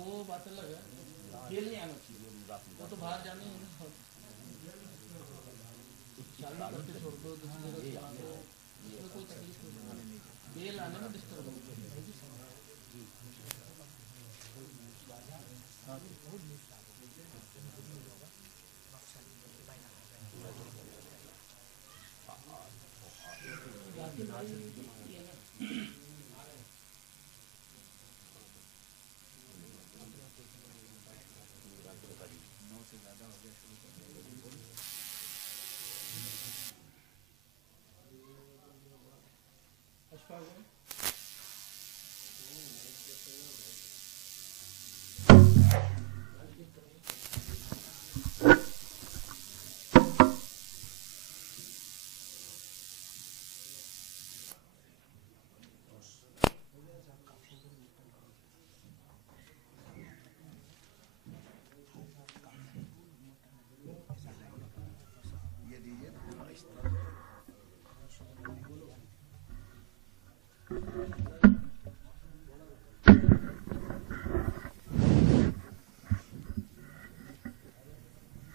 وہ بات الگ ہے، کھیل نہیں آنا چاہیے، وہ تو باہر جانے ہیں نا، چالو کر کے چھوڑ دو، دوسری جگہ چلا دو، اس میں کوئی تکلیف نہیں، کھیل آنے میں ڈسٹرب ہوگی۔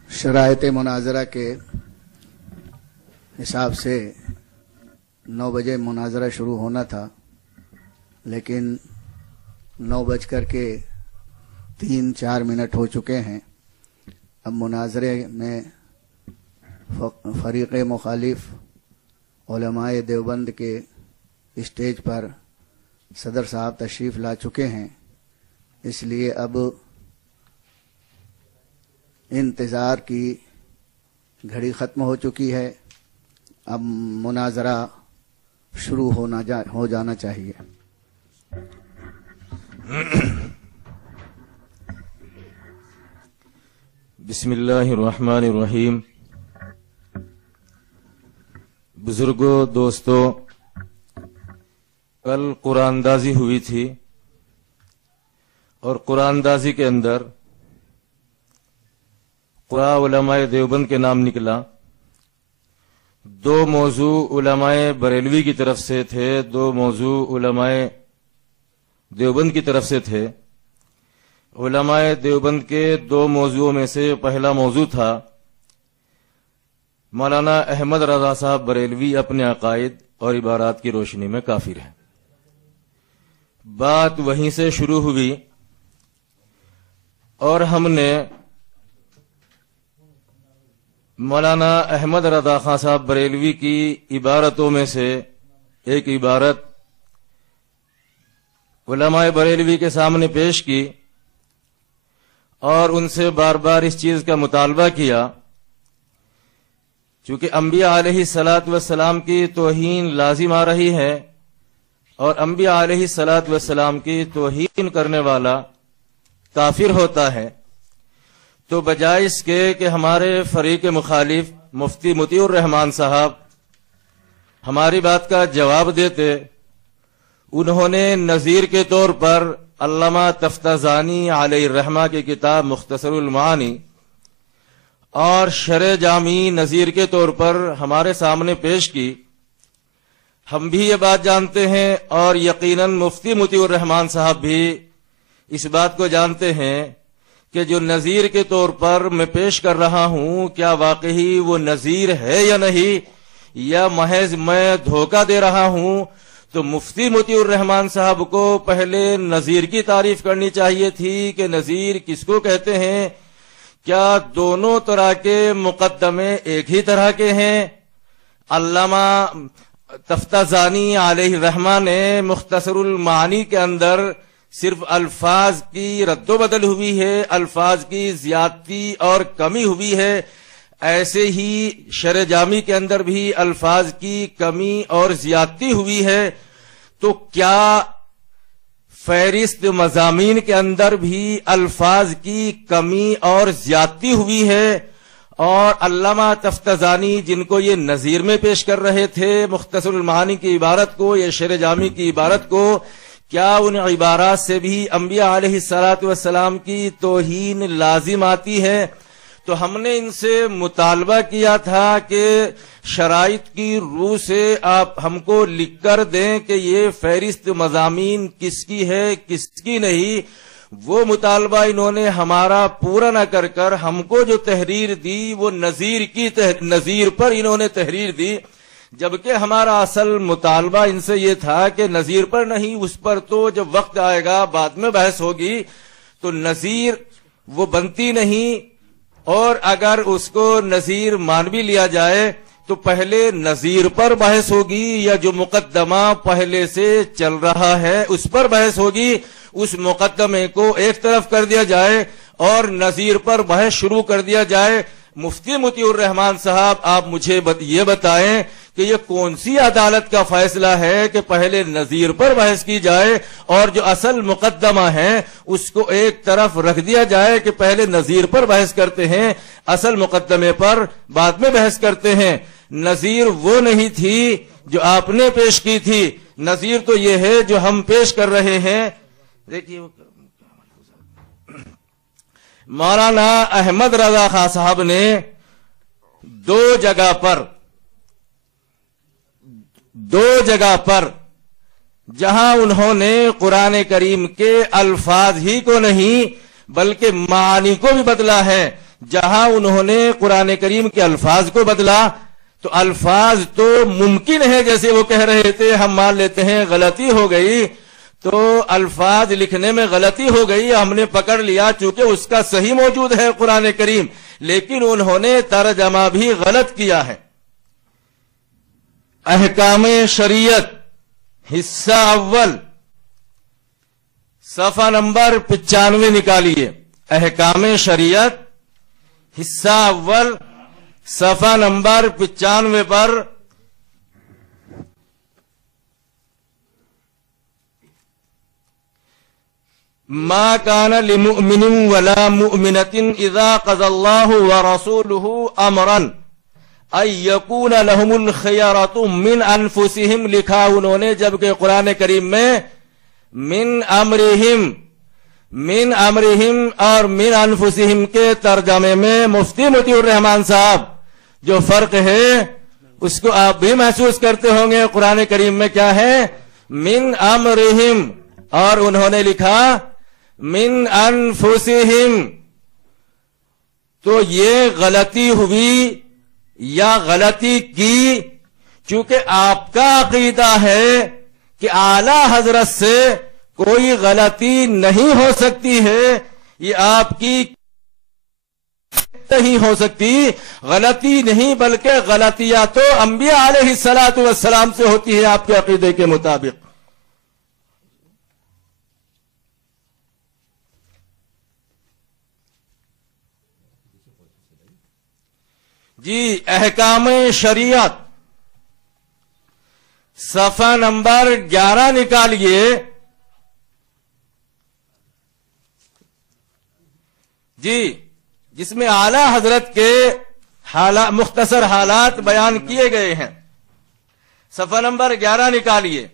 شرائط مناظرہ کے حساب سے 9 بجے مناظرہ شروع ہونا تھا، لیکن 9:03-4 ہو چکے ہیں۔ اب مناظرے میں فریق مخالف علماء دیوبند کے اسٹیج پر صدر صاحب تشریف لا چکے ہیں، اس لیے اب انتظار کی گھڑی ختم ہو چکی ہے، اب مناظرہ شروع ہو جانا چاہیے۔ بسم اللہ الرحمن الرحیم۔ بزرگوں، دوستوں، کل قرآن اندازی ہوئی تھی اور قرآن اندازی کے اندر قرآن علماء دیوبند کے نام نکلا۔ 2 موضوع علماء بریلوی کی طرف سے تھے، 2 موضوع علماء دیوبند کی طرف سے تھے۔ علماء دیوبند کے 2 موضوعوں میں سے پہلا موضوع تھا مولانا احمد رضا صاحب بریلوی اپنے عقائد اور عبارات کی روشنی میں کافر ہیں۔ بات وہیں سے شروع ہوئی اور ہم نے مولانا احمد رضا خان صاحب بریلوی کی عبارتوں میں سے ایک عبارت علماء بریلوی کے سامنے پیش کی اور ان سے بار بار اس چیز کا مطالبہ کیا، چونکہ انبیاء علیہ الصلاۃ والسلام کی توہین لازم آ رہی ہے اور انبیاء علیہ الصلاۃ والسلام کی توہین کرنے والا کافر ہوتا ہے، تو بجائے اس کے کہ ہمارے فریق مخالف مفتی مطیع الرحمان صاحب ہماری بات کا جواب دیتے، انہوں نے نظیر کے طور پر علامہ تفتازانی علیہ الرحمہ کی کتاب مختصر المعانی اور شرح جامی نظیر کے طور پر ہمارے سامنے پیش کی۔ ہم بھی یہ بات جانتے ہیں اور یقیناً مفتی مطیع الرحمان صاحب بھی اس بات کو جانتے ہیں کہ جو نظیر کے طور پر میں پیش کر رہا ہوں کیا واقعی وہ نظیر ہے یا نہیں، یا محض میں دھوکہ دے رہا ہوں۔ تو مفتی مطیع الرحمان صاحب کو پہلے نظیر کی تعریف کرنی چاہیے تھی کہ نظیر کس کو کہتے ہیں، کیا دونوں طرح کے مقدمے ایک ہی طرح کے ہیں؟ علامہ تفتازانی علیہ الرحمہ نے مختصر المعانی کے اندر صرف الفاظ کی رد و بدل ہوئی ہے، الفاظ کی زیادتی اور کمی ہوئی ہے، ایسے ہی شرح جامی کے اندر بھی الفاظ کی کمی اور زیادتی ہوئی ہے۔ تو کیا فہرست مضامین کے اندر بھی الفاظ کی کمی اور زیادتی ہوئی ہے؟ اور علامہ تفتازانی جن کو یہ نظیر میں پیش کر رہے تھے مختصر المعانی کی عبارت کو یا شرح جامی کی عبارت کو، کیا ان عبارات سے بھی انبیاء علیہ الصلاۃ والسلام کی توہین لازم آتی ہے؟ تو ہم نے ان سے مطالبہ کیا تھا کہ شرائط کی روح سے آپ ہم کو لکھ کر دیں کہ یہ فہرست مضامین کس کی ہے کس کی نہیں۔ وہ مطالبہ انہوں نے ہمارا پورا نہ کر کر ہم کو جو تحریر دی وہ نظیر پر انہوں نے تحریر دی، جبکہ ہمارا اصل مطالبہ ان سے یہ تھا کہ نظیر پر نہیں، اس پر تو جب وقت آئے گا بعد میں بحث ہوگی، تو نظیر وہ بنتی نہیں، اور اگر اس کو نظیر مان بھی لیا جائے تو پہلے نظیر پر بحث ہوگی، یا جو مقدمہ پہلے سے چل رہا ہے اس پر بحث ہوگی، اس مقدمے کو ایک طرف کر دیا جائے اور نظیر پر بحث شروع کر دیا جائے۔ مفتی مطیع الرحمان صاحب، آپ مجھے یہ بتائیں کہ یہ کون سی عدالت کا فیصلہ ہے کہ پہلے نظیر پر بحث کی جائے اور جو اصل مقدمہ ہے اس کو ایک طرف رکھ دیا جائے کہ پہلے نظیر پر بحث کرتے ہیں، اصل مقدمے پر بعد میں بحث کرتے ہیں۔ نظیر وہ نہیں تھی جو آپ نے پیش کی تھی، نظیر تو یہ ہے جو ہم پیش کر رہے ہیں۔ دیکھیے مولانا احمد رضا خان صاحب نے دو جگہ پر جہاں انہوں نے قرآن کریم کے الفاظ ہی کو نہیں بلکہ معانی کو بھی بدلا ہے، جہاں انہوں نے قرآن کریم کے الفاظ کو بدلا تو الفاظ تو ممکن ہے، جیسے وہ کہہ رہے تھے ہم مان لیتے ہیں غلطی ہو گئی، تو الفاظ لکھنے میں غلطی ہو گئی، ہم نے پکڑ لیا چونکہ اس کا صحیح موجود ہے قرآن کریم، لیکن انہوں نے ترجمہ بھی غلط کیا ہے۔ احکام شریعت حصہ اول صفحہ نمبر 95 نکالیے۔ احکام شریعت حصہ اول صفحہ نمبر 95 پر ما كان لمؤمن ولا مؤمنة اذا قضى الله ورسوله امرا ان يكون لهم الخيرة من انفسهم، لکھا انہوں نے، جبکہ قرآن کریم میں من امرہم اور من انفسہم کے ترجمے میں مفتی مطیع الرحمان صاحب جو فرق ہے اس کو آپ بھی محسوس کرتے ہوں گے۔ قرآن کریم میں کیا ہے؟ من امرہم، اور انہوں نے لکھا من انفسہم، تو یہ غلطی ہوئی یا غلطی کی، چونکہ آپ کا عقیدہ ہے کہ اعلی حضرت سے کوئی غلطی نہیں ہو سکتی ہے، یہ آپ کی نہیں ہو سکتی، غلطی نہیں بلکہ غلطیاں تو انبیاء علیہ الصلوۃ والسلام سے ہوتی ہے آپ کے عقیدے کے مطابق۔ جی احکام شریعت صفحہ نمبر 11 نکالیے۔ جی جس میں اعلی حضرت کے مختصر حالات بیان کیے گئے ہیں، صفحہ نمبر 11 نکالیے۔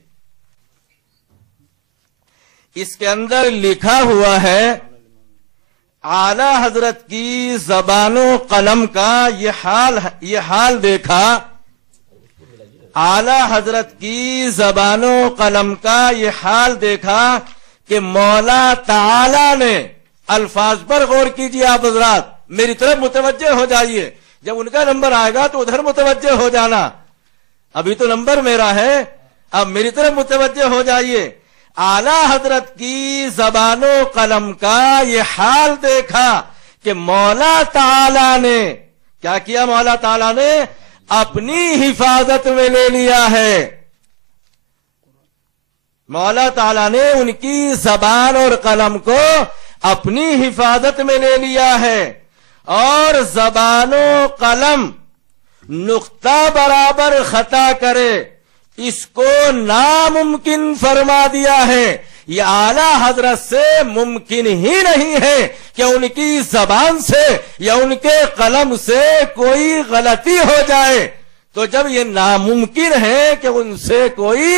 اس کے اندر لکھا ہوا ہے اعلی حضرت کی زبان و قلم کا یہ حال دیکھا، اعلی حضرت کی زبان و قلم کا یہ حال دیکھا کہ مولا تعالی نے، الفاظ پر غور کیجیے آپ حضرات، میری طرف متوجہ ہو جائیے، جب ان کا نمبر آئے گا تو ادھر متوجہ ہو جانا، ابھی تو نمبر میرا ہے، اب میری طرف متوجہ ہو جائیے۔ اعلی حضرت کی زبان و قلم کا یہ حال دیکھا کہ مولا تعالی نے کیا کیا؟ مولا تعالی نے اپنی حفاظت میں لے لیا ہے، مولا تعالی نے ان کی زبان اور قلم کو اپنی حفاظت میں لے لیا ہے، اور زبان و قلم نقطہ برابر خطا کرے اس کو ناممکن فرما دیا ہے۔ یہ اعلی حضرت سے ممکن ہی نہیں ہے کہ ان کی زبان سے یا ان کے قلم سے کوئی غلطی ہو جائے، تو جب یہ ناممکن ہے کہ ان سے کوئی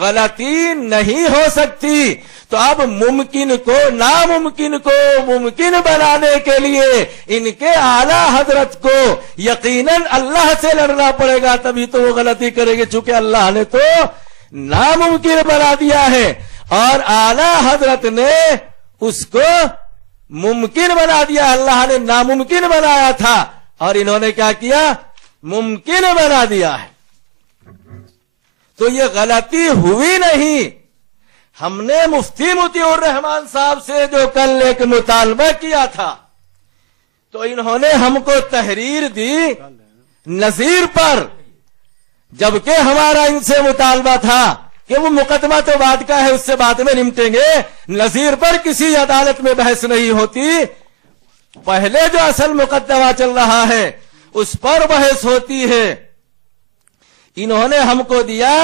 غلطی نہیں ہو سکتی، تو اب ممکن کو ناممکن کو ممکن بنانے کے لیے ان کے اعلی حضرت کو یقیناً اللہ سے لڑنا پڑے گا، تبھی تو وہ غلطی کرے گے، چونکہ اللہ نے تو ناممکن بنا دیا ہے، اور اعلی حضرت نے اس کو ممکن بنا دیا. اللہ نے ناممکن بنایا تھا اور انہوں نے کیا کیا؟ ممکن بنا دیا ہے. تو یہ غلطی ہوئی نہیں. ہم نے مفتی مطیع الرحمان صاحب سے جو کل ایک مطالبہ کیا تھا تو انہوں نے ہم کو تحریر دی نظیر پر، جبکہ ہمارا ان سے مطالبہ تھا کہ وہ مقدمہ تو بعد کا ہے، اس سے بعد میں نمٹیں گے. نظیر پر کسی عدالت میں بحث نہیں ہوتی، پہلے جو اصل مقدمہ چل رہا ہے اس پر بحث ہوتی ہے. انہوں نے ہم کو دیا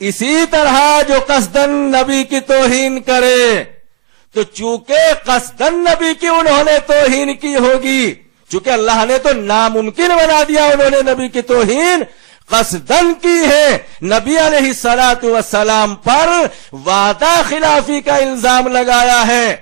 اسی طرح جو قصدن نبی کی توہین کرے، تو چونکہ قصدن نبی کی انہوں نے توہین کی ہوگی، چونکہ اللہ نے تو ناممکن بنا دیا، انہوں نے نبی کی توہین قصدن کی ہے. نبی علیہ الصلوۃ والسلام پر وعدہ خلافی کا الزام لگایا ہے.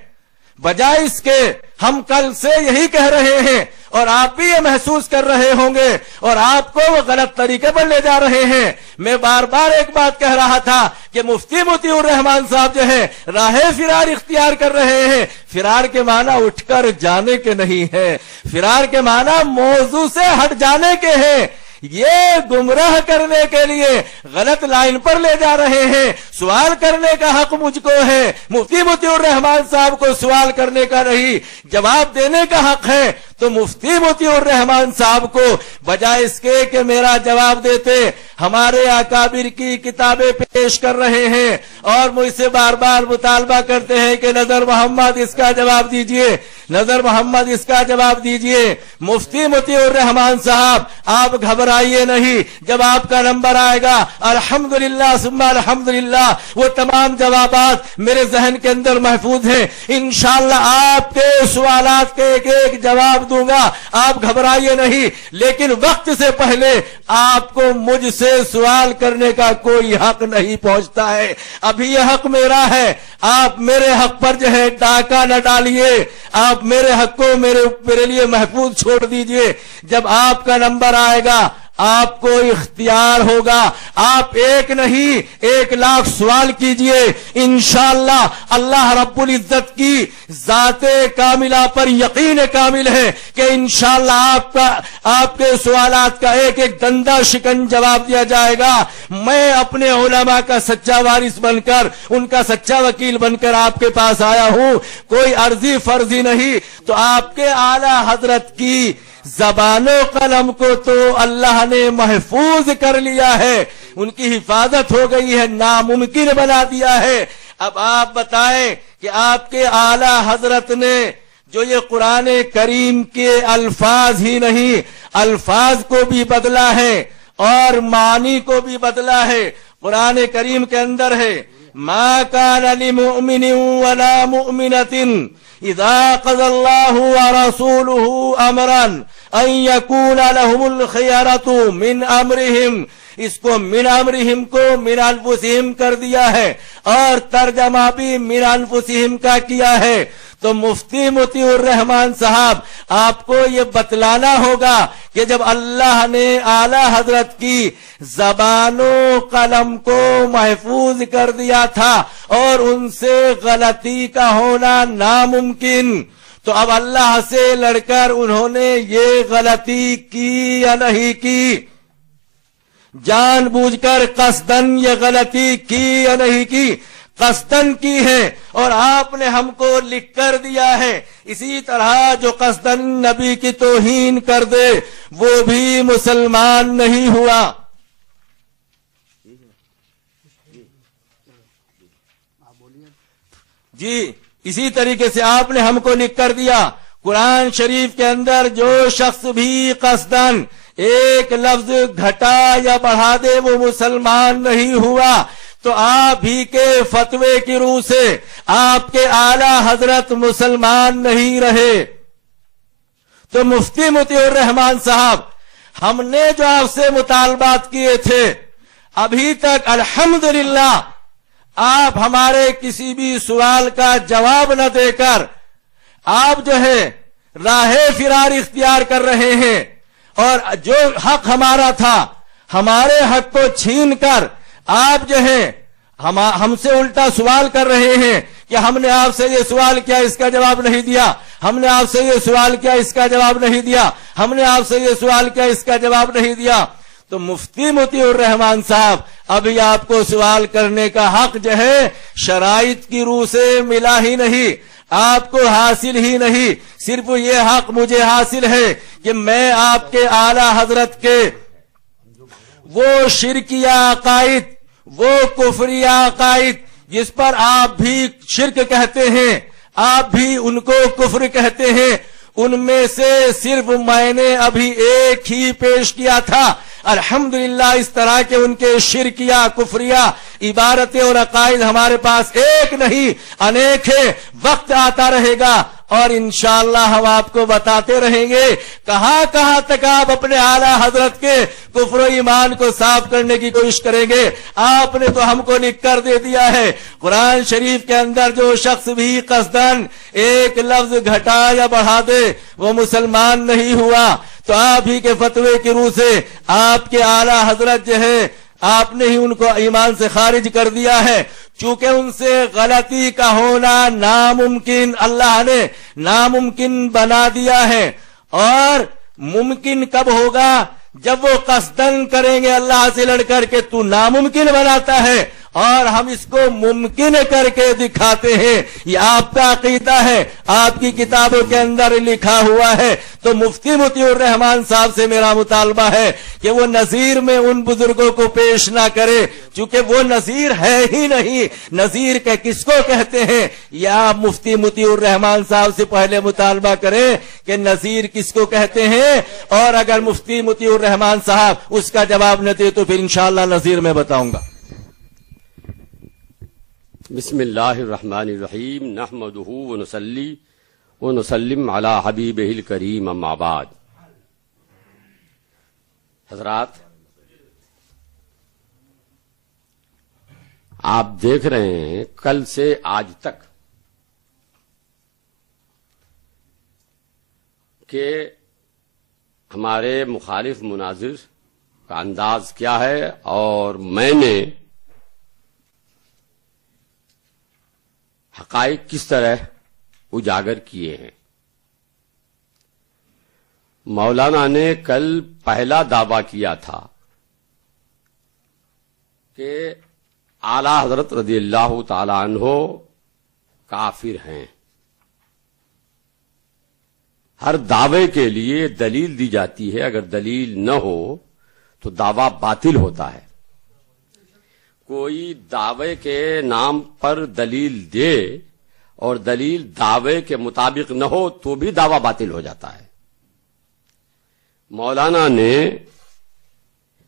بجائے اس کے ہم کل سے یہی کہہ رہے ہیں اور آپ بھی یہ محسوس کر رہے ہوں گے اور آپ کو وہ غلط طریقے پر لے جا رہے ہیں. میں بار بار ایک بات کہہ رہا تھا کہ مفتی مطیع الرحمان صاحب جو ہے راہ فرار اختیار کر رہے ہیں. فرار کے معنی اٹھ کر جانے کے نہیں ہے، فرار کے معنی موضوع سے ہٹ جانے کے ہیں. یہ گمراہ کرنے کے لیے غلط لائن پر لے جا رہے ہیں. سوال کرنے کا حق مجھ کو ہے، مفتی مطیع الرحمان صاحب کو سوال کرنے کا نہیں، جواب دینے کا حق ہے. تو مفتی مطیع الرحمان صاحب کو بجائے اس کے کہ میرا جواب دیتے ہمارے اکابر کی کتابیں پیش کر رہے ہیں اور مجھ سے بار بار مطالبہ کرتے ہیں کہ نذر محمد اس کا جواب دیجئے، نذر محمد اس کا جواب دیجئے. مفتی مطیع الرحمان صاحب آپ گھبرائیے نہیں، جب آپ کا نمبر آئے گا الحمدللہ ثم الحمدللہ وہ تمام جوابات میرے ذہن کے اندر محفوظ ہیں. انشاءاللہ آپ کے سوالات کے ایک ایک جواب دوں گا، آپ گھبرائیے نہیں. لیکن وقت سے پہلے آپ کو مجھ سے سوال کرنے کا کوئی حق نہیں پہنچتا ہے. ابھی یہ حق میرا ہے، آپ میرے حق پر جو ہے ڈاکہ نہ ڈالیے، آپ میرے حق کو میرے لیے محفوظ چھوڑ دیجئے. جب آپ کا نمبر آئے گا آپ کو اختیار ہوگا، آپ ایک نہیں 1,00,000 سوال کیجئے. انشاءاللہ اللہ رب العزت کی ذات کاملہ پر یقین کامل ہے کہ انشاءاللہ آپ کے سوالات کا ایک ایک دندہ شکن جواب دیا جائے گا. میں اپنے علماء کا سچا وارث بن کر، ان کا سچا وکیل بن کر آپ کے پاس آیا ہوں، کوئی عرضی فرضی نہیں. تو آپ کے اعلی حضرت کی زبان و قلم کو تو اللہ نے محفوظ کر لیا ہے، ان کی حفاظت ہو گئی ہے، ناممکن بنا دیا ہے. اب آپ بتائیں کہ آپ کے اعلی حضرت نے جو یہ قرآن کریم کے الفاظ ہی نہیں، الفاظ کو بھی بدلا ہے اور معنی کو بھی بدلا ہے. قرآن کریم کے اندر ہے ما کان لمؤمن ولا مؤمنة اذا قضى الله ورسوله امرا ان يكون لهم الخيرة من امرهم. اس کو من امرهم کو من انفسهم کر دیا ہے اور ترجمہ بھی من انفسهم کا کیا ہے. تو مفتی مطیع الرحمان صاحب آپ کو یہ بتلانا ہوگا کہ جب اللہ نے اعلی حضرت کی زبان و قلم کو محفوظ کر دیا تھا اور ان سے غلطی کا ہونا ناممکن، تو اب اللہ سے لڑ کر انہوں نے یہ غلطی کی یا نہیں کی؟ جان بوجھ کر قصدن یہ غلطی کی یا نہیں کی؟ قصدن کی ہے اور آپ نے ہم کو لکھ کر دیا ہے. اسی طرح جو قصدن نبی کی توہین کر دے وہ بھی مسلمان نہیں ہوا. جی اسی طریقے سے آپ نے ہم کو لکھ کر دیا قرآن شریف کے اندر جو شخص بھی قصدن ایک لفظ گھٹا یا بڑھا دے وہ مسلمان نہیں ہوا. تو آپ ہی کے فتوے کی روح سے آپ کے اعلی حضرت مسلمان نہیں رہے. تو مفتی مطیع الرحمان صاحب ہم نے جو آپ سے مطالبات کیے تھے ابھی تک الحمدللہ آپ ہمارے کسی بھی سوال کا جواب نہ دے کر آپ جو ہے راہ فرار اختیار کر رہے ہیں اور جو حق ہمارا تھا ہمارے حق کو چھین کر آپ جو ہے ہم سے الٹا سوال کر رہے ہیں کہ ہم نے آپ سے یہ سوال کیا، اس کا جواب نہیں دیا، ہم نے آپ سے یہ سوال کیا، اس کا جواب نہیں دیا، ہم نے آپ سے یہ سوال کیا، اس کا جواب نہیں دیا. تو مفتی مطیع الرحمان صاحب ابھی آپ کو سوال کرنے کا حق جو ہے شرائط کی روح سے ملا ہی نہیں، آپ کو حاصل ہی نہیں. صرف یہ حق مجھے حاصل ہے کہ میں آپ کے اعلی حضرت کے وہ شرکیہ عقائد، وہ کفریہ عقائد جس پر آپ بھی شرک کہتے ہیں، آپ بھی ان کو کفر کہتے ہیں، ان میں سے صرف میں نے ابھی ایک ہی پیش کیا تھا. الحمدللہ اس طرح کے ان کے شرکیہ کفریہ عبارتیں اور عقائد ہمارے پاس ایک نہیں انیک ہے. وقت آتا رہے گا اور انشاءاللہ ہم آپ کو بتاتے رہیں گے کہاں کہاں تک آپ اپنے اعلیٰ حضرت کے کفر و ایمان کو صاف کرنے کی کوشش کریں گے. آپ نے تو ہم کو لکھ کر دے دیا ہے قرآن شریف کے اندر جو شخص بھی قصدن ایک لفظ گھٹا یا بڑھا دے وہ مسلمان نہیں ہوا. تو آپ ہی کے فتوے کی روح سے آپ کے اعلیٰ حضرت جو ہے آپ نے ہی ان کو ایمان سے خارج کر دیا ہے. چونکہ ان سے غلطی کا ہونا ناممکن اللہ نے ناممکن بنا دیا ہے. اور ممکن کب ہوگا؟ جب وہ قصدن کریں گے اللہ سے لڑ کر کے تو ناممکن بناتا ہے اور ہم اس کو ممکن کر کے دکھاتے ہیں. یہ آپ کا عقیدہ ہے، آپ کی کتابوں کے اندر لکھا ہوا ہے. تو مفتی مطیع الرحمان صاحب سے میرا مطالبہ ہے کہ وہ نظیر میں ان بزرگوں کو پیش نہ کرے، چونکہ وہ نظیر ہے ہی نہیں. نظیر کے کس کو کہتے ہیں؟ یا مفتی مطیع الرحمان صاحب سے پہلے مطالبہ کریں کہ نظیر کس کو کہتے ہیں، اور اگر مفتی مطیع الرحمان صاحب اس کا جواب نہ دے تو پھر انشاءاللہ نظیر میں بتاؤں گا. بسم اللہ الرحمن الرحیم نحمدہ ونصلی ونسلم علی حبیبہ الکریم اما بعد. حضرات، آپ دیکھ رہے ہیں کل سے آج تک کہ ہمارے مخالف مناظر کا انداز کیا ہے، اور میں نے حقائق کس طرح اجاگر کیے ہیں. مولانا نے کل پہلا دعویٰ کیا تھا کہ اعلی حضرت رضی اللہ تعالی عنہ کافر ہیں. ہر دعوے کے لیے دلیل دی جاتی ہے، اگر دلیل نہ ہو تو دعویٰ باطل ہوتا ہے. کوئی دعوے کے نام پر دلیل دے اور دلیل دعوے کے مطابق نہ ہو تو بھی دعویٰ باطل ہو جاتا ہے. مولانا نے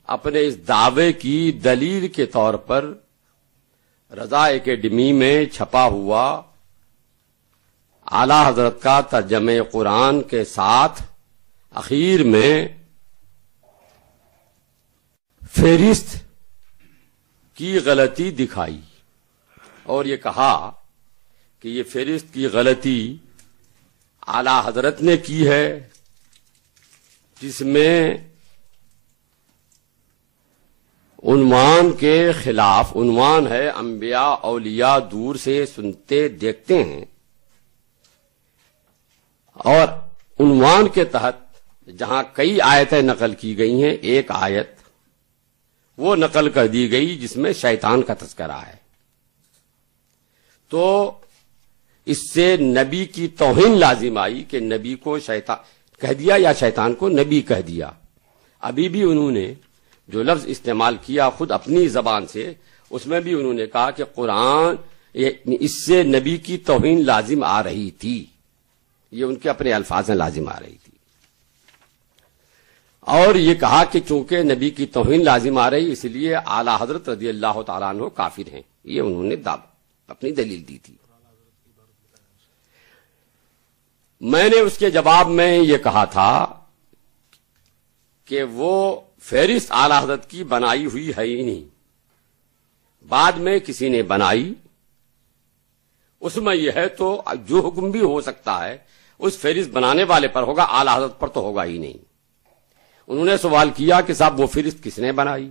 اپنے اس دعوے کی دلیل کے طور پر رضا اکیڈمی میں چھپا ہوا اعلی حضرت کا ترجمہ قرآن کے ساتھ اخیر میں فہرست کی غلطی دکھائی اور یہ کہا کہ یہ فہرست کی غلطی اعلی حضرت نے کی ہے، جس میں عنوان کے خلاف، عنوان ہے انبیاء اولیاء دور سے سنتے دیکھتے ہیں، اور عنوان کے تحت جہاں کئی آیتیں نقل کی گئی ہیں، ایک آیت وہ نقل کر دی گئی جس میں شیطان کا تذکرہ ہے. تو اس سے نبی کی توہین لازم آئی کہ نبی کو شیطان کہہ دیا یا شیطان کو نبی کہہ دیا. ابھی بھی انہوں نے جو لفظ استعمال کیا خود اپنی زبان سے، اس میں بھی انہوں نے کہا کہ قرآن اس سے نبی کی توہین لازم آ رہی تھی. یہ ان کے اپنے الفاظ میں لازم آ رہی تھی، اور یہ کہا کہ چونکہ نبی کی توہین لازم آ رہی اس لیے اعلی حضرت رضی اللہ تعالیٰ عنہ کافر ہیں. یہ انہوں نے اپنی دلیل دی تھی. میں نے اس کے جواب میں یہ کہا تھا کہ وہ فہرست اعلی حضرت کی بنائی ہوئی ہے ہی نہیں، بعد میں کسی نے بنائی. اس میں یہ ہے تو جو حکم بھی ہو سکتا ہے اس فہرست بنانے والے پر ہوگا، اعلی حضرت پر تو ہوگا ہی نہیں. انہوں نے سوال کیا کہ صاحب وہ فہرست کس نے بنائی؟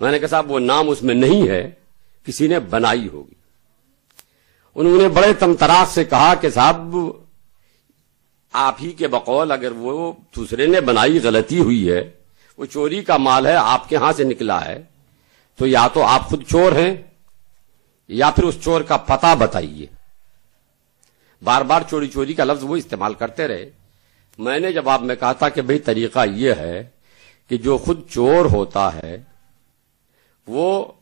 میں نے کہا صاحب وہ نام اس میں نہیں ہے، کسی نے بنائی ہوگی۔ انہوں نے بڑے تمتراک سے کہا کہ صاحب آپ ہی کے بقول اگر وہ دوسرے نے بنائی غلطی ہوئی ہے، وہ چوری کا مال ہے، آپ کے ہاں سے نکلا ہے، تو یا تو آپ خود چور ہیں یا پھر اس چور کا پتہ بتائیے۔ بار بار چوری چوری کا لفظ وہ استعمال کرتے رہے۔ میں نے جواب میں کہا تھا کہ بھئی طریقہ یہ ہے کہ جو خود چور ہوتا ہے وہ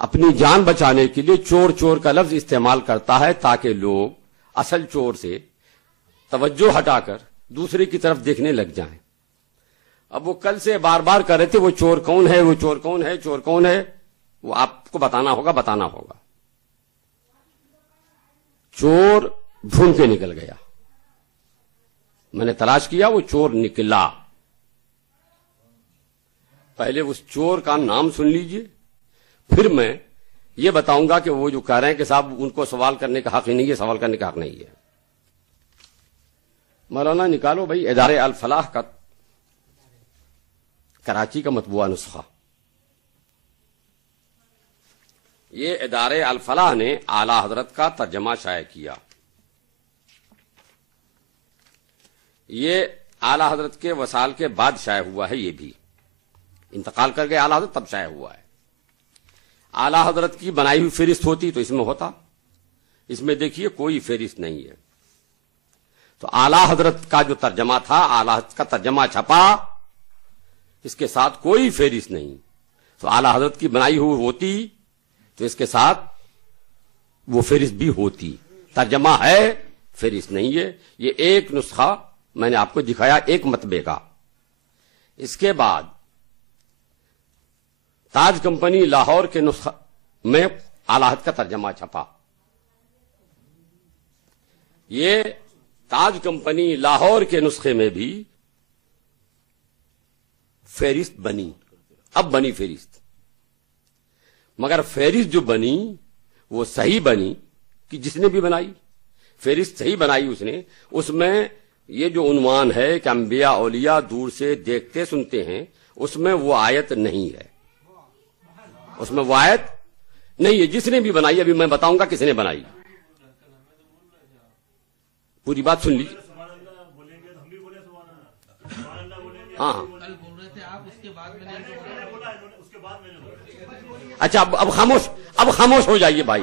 اپنی جان بچانے کے لیے چور چور کا لفظ استعمال کرتا ہے تاکہ لوگ اصل چور سے توجہ ہٹا کر دوسرے کی طرف دیکھنے لگ جائیں۔ اب وہ کل سے بار بار کر رہے تھے وہ چور کون ہے، وہ چور کون ہے، چور کون ہے، وہ آپ کو بتانا ہوگا۔ چور ڈھونڈ کے نکل گیا، میں نے تلاش کیا، وہ چور نکلا۔ پہلے اس چور کا نام سن لیجئے، پھر میں یہ بتاؤں گا کہ وہ جو کہہ رہے ہیں کہ صاحب ان کو سوال کرنے کا حق ہی نہیں ہے، سوال کرنے کا حق نہیں ہے۔ مولانا نکالو بھائی ادارے الفلاح کا کراچی کا مطبوعہ نسخہ۔ یہ ادارے الفلاح نے اعلی حضرت کا ترجمہ شائع کیا۔ یہ اعلی حضرت کے وصال کے بعد شائع ہوا ہے، یہ بھی انتقال کر گئے اعلی حضرت تب شائع ہوا ہے۔ اعلی حضرت کی بنائی ہوئی فہرست ہوتی تو اس میں ہوتا، اس میں دیکھیے کوئی فہرست نہیں ہے۔ تو اعلی حضرت کا جو ترجمہ تھا، اعلی حضرت کا ترجمہ چھپا، اس کے ساتھ کوئی فہرست نہیں۔ تو اعلی حضرت کی بنائی ہوئی ہوتی تو اس کے ساتھ وہ فہرست بھی ہوتی۔ ترجمہ ہے، فہرست نہیں ہے۔ یہ ایک نسخہ میں نے آپ کو دکھایا ایک مطبعے کا۔ اس کے بعد تاج کمپنی لاہور کے نسخہ میں اعلی حضرت کا ترجمہ چھپا۔ یہ تاج کمپنی لاہور کے نسخے میں بھی فہرست بنی، اب بنی فہرست، مگر فہرست جو بنی وہ صحیح بنی کہ جس نے بھی بنائی فہرست صحیح بنائی اس نے۔ اس میں یہ جو عنوان ہے کہ انبیاء اولیاء دور سے دیکھتے سنتے ہیں، اس میں وہ آیت نہیں ہے، اس میں وہ آیت نہیں ہے۔ جس نے بھی بنائی، ابھی میں بتاؤں گا کس نے بنائی، پوری بات سن لیجیے۔ ہاں ہاں اچھا، اب خاموش ہو جائیے بھائی،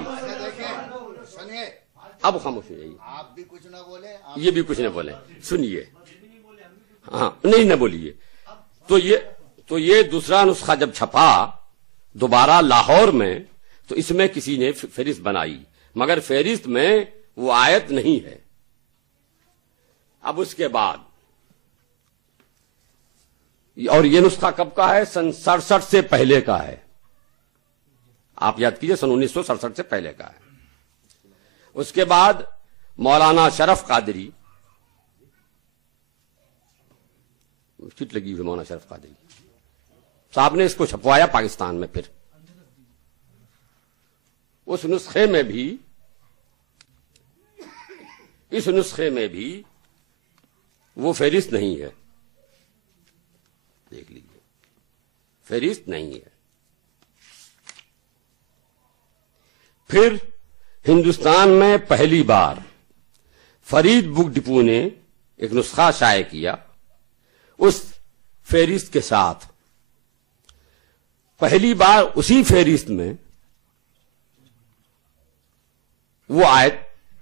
اب خاموش ہو جائیے، آپ بھی کچھ نہ بولے، یہ بھی کچھ نہ بولے، سنیے، ہاں نہیں نہ بولیے۔ تو یہ دوسرا نسخہ جب چھپا دوبارہ لاہور میں، تو اس میں کسی نے فہرست بنائی، مگر فہرست میں وہ آیت نہیں ہے۔ اب اس کے بعد، اور یہ نسخہ کب کا ہے؟ سن 67 سے پہلے کا ہے، آپ یاد کیجئے، سن 1967 سے پہلے کا ہے۔ اس کے بعد مولانا شرف قادری، چٹ لگی ہوئی مولانا شرف قادری صاحب نے اس کو چھپوایا پاکستان میں۔ پھر اس نسخے میں بھی وہ فہرست نہیں ہے، دیکھ لیجیے، فہرست نہیں ہے۔ پھر ہندوستان میں پہلی بار فرید بک ڈپو نے ایک نسخہ شائع کیا، اس فہرست کے ساتھ پہلی بار اسی فہرست میں وہ آیت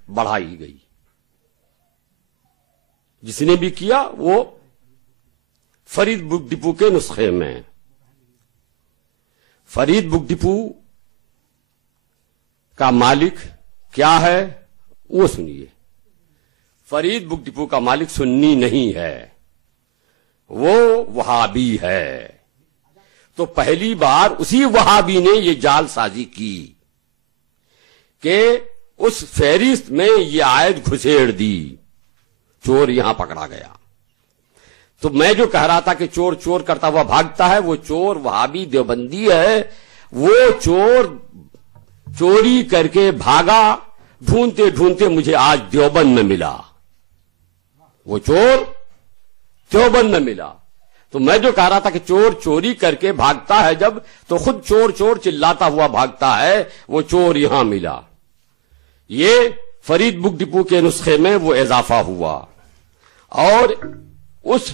بڑھائی گئی۔ جس نے بھی کیا وہ فرید بک ڈپو کے نسخے میں۔ فرید بک ڈپو کا مالک کیا ہے وہ سنیے۔ فرید بک ڈپو کا مالک سنی نہیں ہے، وہ وہابی ہے۔ تو پہلی بار اسی وہابی نے یہ جال سازی کی کہ اس فہرست میں یہ آیت گھسیڑ دی، چور یہاں پکڑا گیا۔ تو میں جو کہہ رہا تھا کہ چور چور کرتا ہوا بھاگتا ہے، وہ چور وہابی دیوبندی ہے، وہ چور چوری کر کے بھاگا، ڈھونڈتے ڈھونڈتے مجھے آج دیوبند میں ملا، وہ چور دیوبند میں ملا۔ تو میں جو کہہ رہا تھا کہ چور چوری کر کے بھاگتا ہے جب، تو خود چور چور چلاتا ہوا بھاگتا ہے، وہ چور یہاں ملا. یہ فرید بک ڈپو کے نسخے میں وہ اضافہ ہوا، اور اس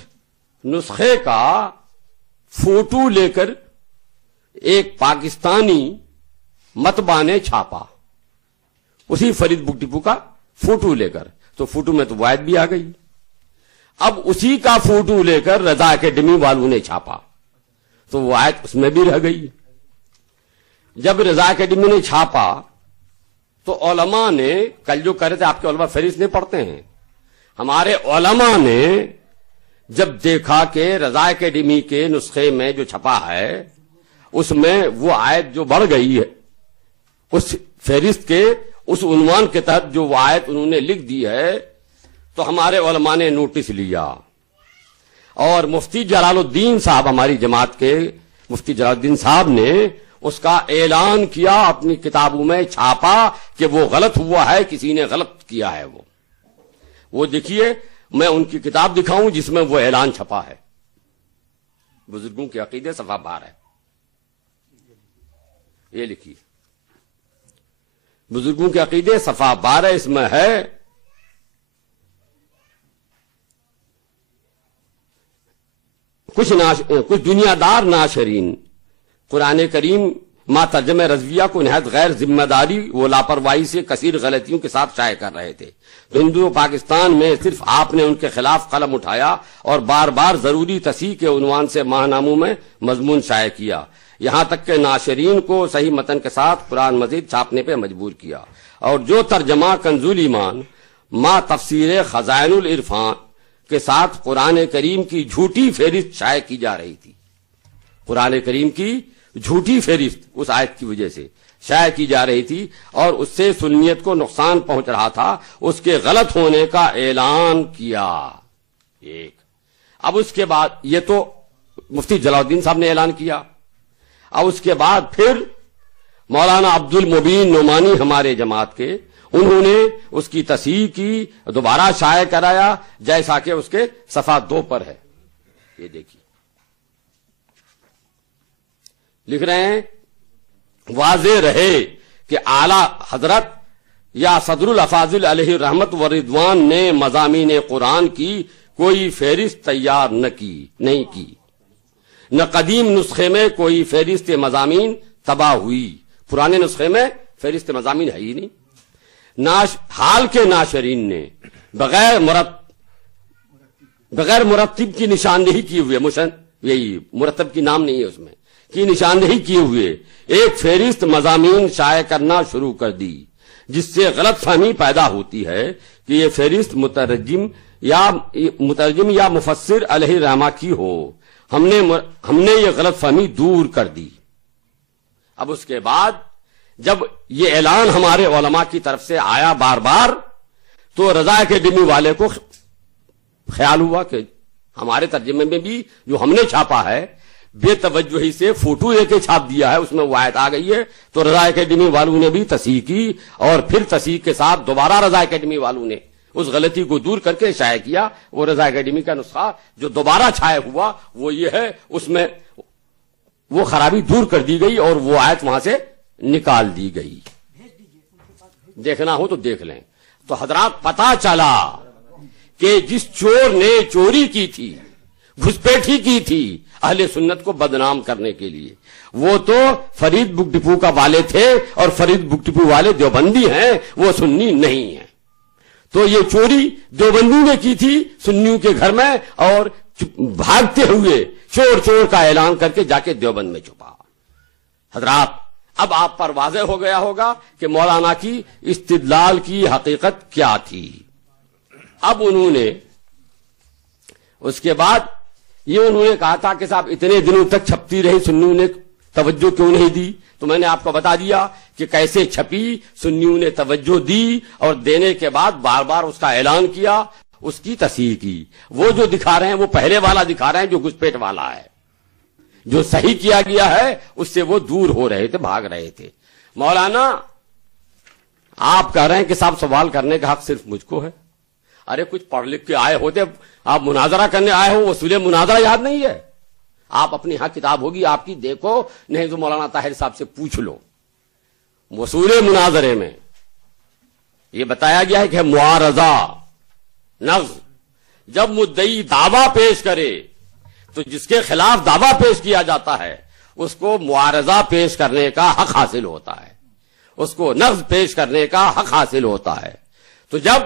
نسخے کا فوٹو لے کر ایک پاکستانی مطبع نے چھاپا، اسی فرید بک ڈپو کا فوٹو لے کر. تو فوٹو میں تو وائد بھی آ گئی. اب اسی کا فوٹو لے کر رضا اکیڈمی والوں نے چھاپا، تو وہ آیت اس میں بھی رہ گئی. جب رضا اکیڈمی نے چھاپا تو علماء نے، کل جو کہہ رہے تھے آپ کے علماء فہرست نہیں پڑھتے ہیں، ہمارے علماء نے جب دیکھا کہ رضا اکیڈمی کے نسخے میں جو چھپا ہے اس میں وہ آیت جو بڑھ گئی ہے، اس فہرست کے اس عنوان کے تحت جو وہ آیت انہوں نے لکھ دی ہے، تو ہمارے علماء نے نوٹس لیا، اور مفتی جلال الدین صاحب، ہماری جماعت کے مفتی جلال الدین صاحب نے اس کا اعلان کیا، اپنی کتابوں میں چھاپا کہ وہ غلط ہوا ہے، کسی نے غلط کیا ہے. وہ دیکھیے، میں ان کی کتاب دکھاؤں جس میں وہ اعلان چھپا ہے، بزرگوں کے عقیدے صفحہ 12 ہے. یہ لکھیے، بزرگوں کے عقیدے صفحہ 12، اس میں ہے کچھ دنیا دار ناشرین قرآن کریم ما ترجمہ رضویہ کو نہایت غیر ذمہ داری و لاپرواہی سے کثیر غلطیوں کے ساتھ شائع کر رہے تھے. تو ہندو پاکستان میں صرف آپ نے ان کے خلاف قلم اٹھایا اور بار بار ضروری تصحیح کے عنوان سے ماہناموں میں مضمون شائع کیا، یہاں تک کہ ناشرین کو صحیح متن کے ساتھ قرآن مجید چھاپنے پہ مجبور کیا. اور جو ترجمہ کنز الایمان ما تفسیر خزائن العرفان کے ساتھ قرآن کریم کی جھوٹی فہرست شائع کی جا رہی تھی، قرآن کریم کی جھوٹی فہرست اس آیت کی وجہ سے شائع کی جا رہی تھی، اور اس سے سنیت کو نقصان پہنچ رہا تھا، اس کے غلط ہونے کا اعلان کیا. ایک اب اس کے بعد یہ تو مفتی جلال الدین صاحب نے اعلان کیا. اب اس کے بعد پھر مولانا عبد المبین نعمانی ہمارے جماعت کے، انہوں نے اس کی تصحیح کی، دوبارہ شائع کرایا، جیسا کہ اس کے صفحہ 2 پر ہے. یہ دیکھیے، لکھ رہے ہیں، واضح رہے کہ اعلی حضرت یا صدر الافاضل علیہ رحمت و رضوان نے مضامین قرآن کی کوئی فہرست تیار نہیں کی، نہ قدیم نسخے میں کوئی فہرست مضامین طبع ہوئی. پرانے نسخے میں فہرست مضامین ہے ہی نہیں. حال کے ناشرین نے بغیر مرتب کی نشاندہی کیے ہوئے، یہی مرتب کی نام نہیں ہے اس میں، کی نشاندہی کیے ہوئے ایک فہرست مضامین شائع کرنا شروع کر دی، جس سے غلط فہمی پیدا ہوتی ہے کہ یہ فہرست مترجم یا مفسر علیہ رحمہ کی ہو. ہم نے یہ غلط فہمی دور کر دی. اب اس کے بعد جب یہ اعلان ہمارے علماء کی طرف سے آیا بار بار، تو رضا اکیڈمی والے کو خیال ہوا کہ ہمارے ترجمے میں بھی جو ہم نے چھاپا ہے، بے توجہی سے فوٹو لے کے چھاپ دیا ہے، اس میں وہ آیت آ گئی ہے. تو رضا اکیڈمی والوں نے بھی تصحیح کی، اور پھر تصحیح کے ساتھ دوبارہ رضا اکیڈمی والوں نے اس غلطی کو دور کر کے شائع کیا. وہ رضا اکیڈمی کا نسخہ جو دوبارہ چھائع ہوا وہ یہ ہے، اس میں وہ خرابی دور کر دی گئی اور وہ آیت وہاں سے نکال دی گئی. دیکھنا ہو تو دیکھ لیں. تو حضرات پتا چلا کہ جس چور نے چوری کی تھی، گھسپیٹھی کی تھی اہل سنت کو بدنام کرنے کے لیے، وہ تو فرید بک ڈپو کا والے تھے، اور فرید بک ڈپو والے دیوبندی ہیں، وہ سنی نہیں ہیں. تو یہ چوری دیوبندیوں نے کی تھی سنیوں کے گھر میں، اور بھاگتے ہوئے چور چور کا اعلان کر کے جا کے دیوبند میں چھپا. حضرات اب آپ پر واضح ہو گیا ہوگا کہ مولانا کی استدلال کی حقیقت کیا تھی. اب انہوں نے اس کے بعد یہ انہوں نے کہا تھا کہ صاحب اتنے دنوں تک چھپتی رہی، سنیوں نے توجہ کیوں نہیں دی؟ تو میں نے آپ کو بتا دیا کہ کیسے چھپی، سنیوں نے توجہ دی، اور دینے کے بعد بار بار اس کا اعلان کیا، اس کی تصحیح کی. وہ جو دکھا رہے ہیں وہ پہلے والا دکھا رہے ہیں جو گھسپیٹ والا ہے. جو صحیح کیا گیا ہے اس سے وہ دور ہو رہے تھے، بھاگ رہے تھے. مولانا آپ کہہ رہے ہیں کہ صاحب سوال کرنے کا حق صرف مجھ کو ہے. ارے کچھ پڑھ لکھ کے آئے ہوتے، آپ مناظرہ کرنے آئے ہو، اصول مناظرہ یاد نہیں ہے؟ آپ اپنے ہاں کتاب ہوگی آپ کی دیکھو، نہیں تو مولانا طاہر صاحب سے پوچھ لو. وصول مناظرے میں یہ بتایا گیا ہے کہ معارضہ نغز، جب مدعی دعویٰ پیش کرے تو جس کے خلاف دعویٰ پیش کیا جاتا ہے اس کو معارضہ پیش کرنے کا حق حاصل ہوتا ہے، اس کو نغز پیش کرنے کا حق حاصل ہوتا ہے. تو جب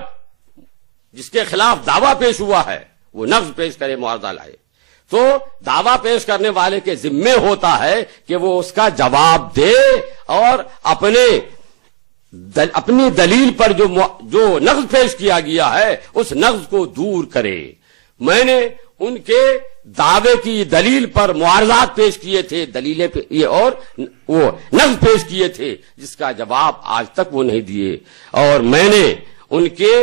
جس کے خلاف دعویٰ پیش ہوا ہے وہ نغز پیش کرے، معارضہ لائے، تو دعویٰ پیش کرنے والے کے ذمے ہوتا ہے کہ وہ اس کا جواب دے اور اپنی دلیل پر جو نغز پیش کیا گیا ہے اس نغز کو دور کرے. میں نے ان کے دعوے کی دلیل پر معارضات پیش کیے تھے، دلیلیں اور وہ نغز پیش کیے تھے جس کا جواب آج تک وہ نہیں دیے، اور میں نے ان کے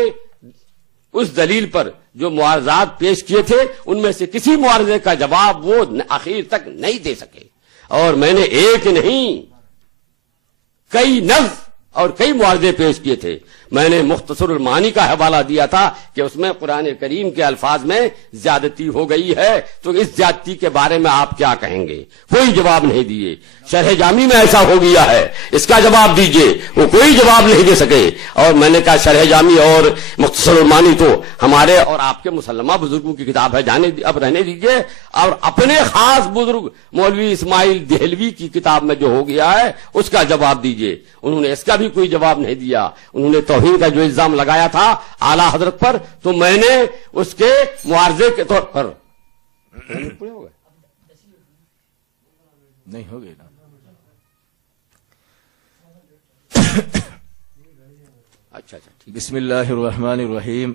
اس دلیل پر جو معارضات پیش کیے تھے ان میں سے کسی معارضے کا جواب وہ آخر تک نہیں دے سکے. اور میں نے ایک نہیں کئی نغز اور کئی معارضے پیش کیے تھے. میں نے مختصر المعانی کا حوالہ دیا تھا کہ اس میں قرآن کریم کے الفاظ میں زیادتی ہو گئی ہے، تو اس زیادتی کے بارے میں آپ کیا کہیں گے؟ کوئی جواب نہیں دیے. شرح جامی میں ایسا ہو گیا ہے، اس کا جواب دیجئے، وہ کوئی جواب نہیں دے سکے. اور میں نے کہا شرح جامی اور مختصر المعانی تو ہمارے اور آپ کے مسلمہ بزرگوں کی کتاب ہے، اب رہنے دیجئے. اور اپنے خاص بزرگ مولوی اسماعیل دہلوی کی کتاب میں جو ہو گیا ہے اس کا جواب دیجئے. انہوں نے اس کا بھی کوئی جواب نہیں دیا. انہوں نے توہین کا جو الزام لگایا تھا اعلیٰ حضرت پر، تو میں نے اس کے معارضے کے طور پر نہیں ہو گئی نا. اچھا بسم اللہ الرحمن الرحیم.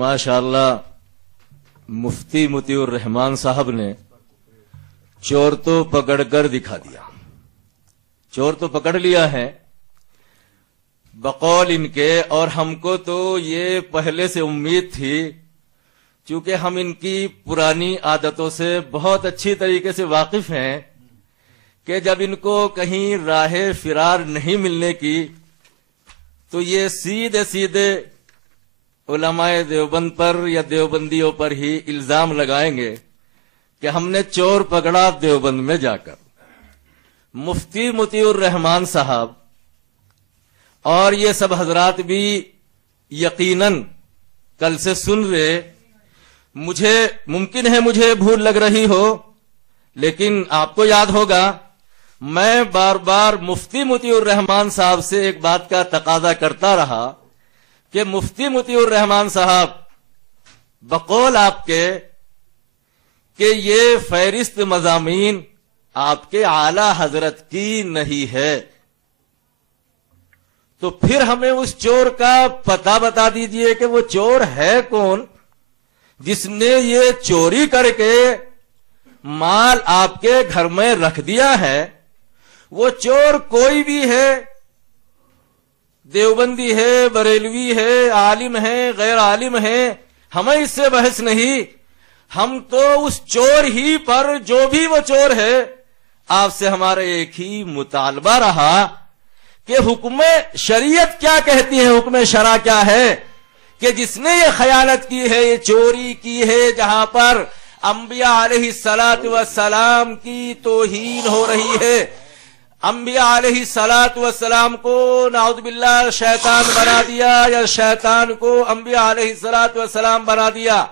ماشاءاللہ مفتی مطیع الرحمان صاحب نے چور تو پکڑ کر دکھا دیا، چور تو پکڑ لیا ہے بقول ان کے. اور ہم کو تو یہ پہلے سے امید تھی، چونکہ ہم ان کی پرانی عادتوں سے بہت اچھی طریقے سے واقف ہیں، کہ جب ان کو کہیں راہ فرار نہیں ملنے کی تو یہ سیدھے سیدھے علماء دیوبند پر یا دیوبندیوں پر ہی الزام لگائیں گے کہ ہم نے چور پکڑا دیوبند میں جا کر. مفتی مطیع الرحمان صاحب اور یہ سب حضرات بھی یقیناً کل سے سن رہے. مجھے ممکن ہے مجھے بھول لگ رہی ہو، لیکن آپ کو یاد ہوگا میں بار بار مفتی مطیع الرحمان صاحب سے ایک بات کا تقاضا کرتا رہا کہ مفتی مطیع الرحمان صاحب بقول آپ کے کہ یہ فہرست مضامین آپ کے اعلی حضرت کی نہیں ہے، تو پھر ہمیں اس چور کا پتہ بتا دیجئے کہ وہ چور ہے کون جس نے یہ چوری کر کے مال آپ کے گھر میں رکھ دیا ہے. وہ چور کوئی بھی ہے، دیوبندی ہے، بریلوی ہے، عالم ہے، غیر عالم ہے، ہمیں اس سے بحث نہیں. ہم تو اس چور ہی پر، جو بھی وہ چور ہے، آپ سے ہمارا ایک ہی مطالبہ رہا کہ حکم شریعت کیا کہتی ہے، حکم شرع کیا ہے کہ جس نے یہ خیانت کی ہے، یہ چوری کی ہے، جہاں پر انبیاء علیہ الصلوۃ والسلام کی توہین ہو رہی ہے، انبیاء علیہ الصلوۃ والسلام کو نعوذ باللہ شیطان بنا دیا یا شیطان کو انبیاء علیہ الصلوۃ والسلام بنا دیا،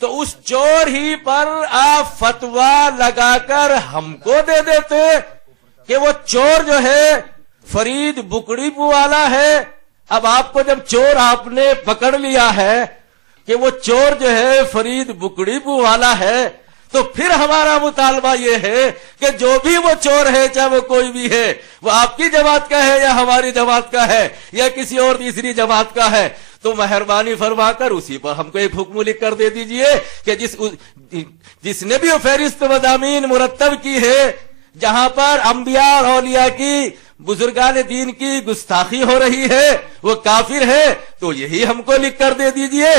تو اس چور ہی پر آپ فتویٰ لگا کر ہم کو دے دیتے کہ وہ چور جو ہے فرید بکڑی پو والا ہے. اب آپ کو جب چور آپ نے پکڑ لیا ہے کہ وہ چور جو ہے فرید بکڑی پو والا ہے، تو پھر ہمارا مطالبہ یہ ہے کہ جو بھی وہ چور ہے، چاہے وہ کوئی بھی ہے، وہ آپ کی جماعت کا ہے یا ہماری جماعت کا ہے یا کسی اور تیسری جماعت کا ہے، تو مہربانی فرما کر اسی پر ہم کو ایک حکم لکھ کر دے دیجئے کہ جس نے بھی وہ فہرست مضامین مرتب کی ہے جہاں پر انبیاء اور اولیاء کی، بزرگان دین کی گستاخی ہو رہی ہے، وہ کافر ہے، تو یہی ہم کو لکھ کر دے دیجئے،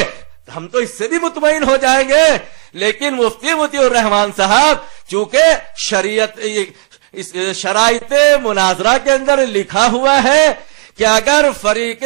ہم تو اس سے بھی مطمئن ہو جائیں گے. لیکن مفتی مطیع الرحمان صاحب چونکہ شرائط مناظرہ کے اندر لکھا ہوا ہے کہ اگر فریق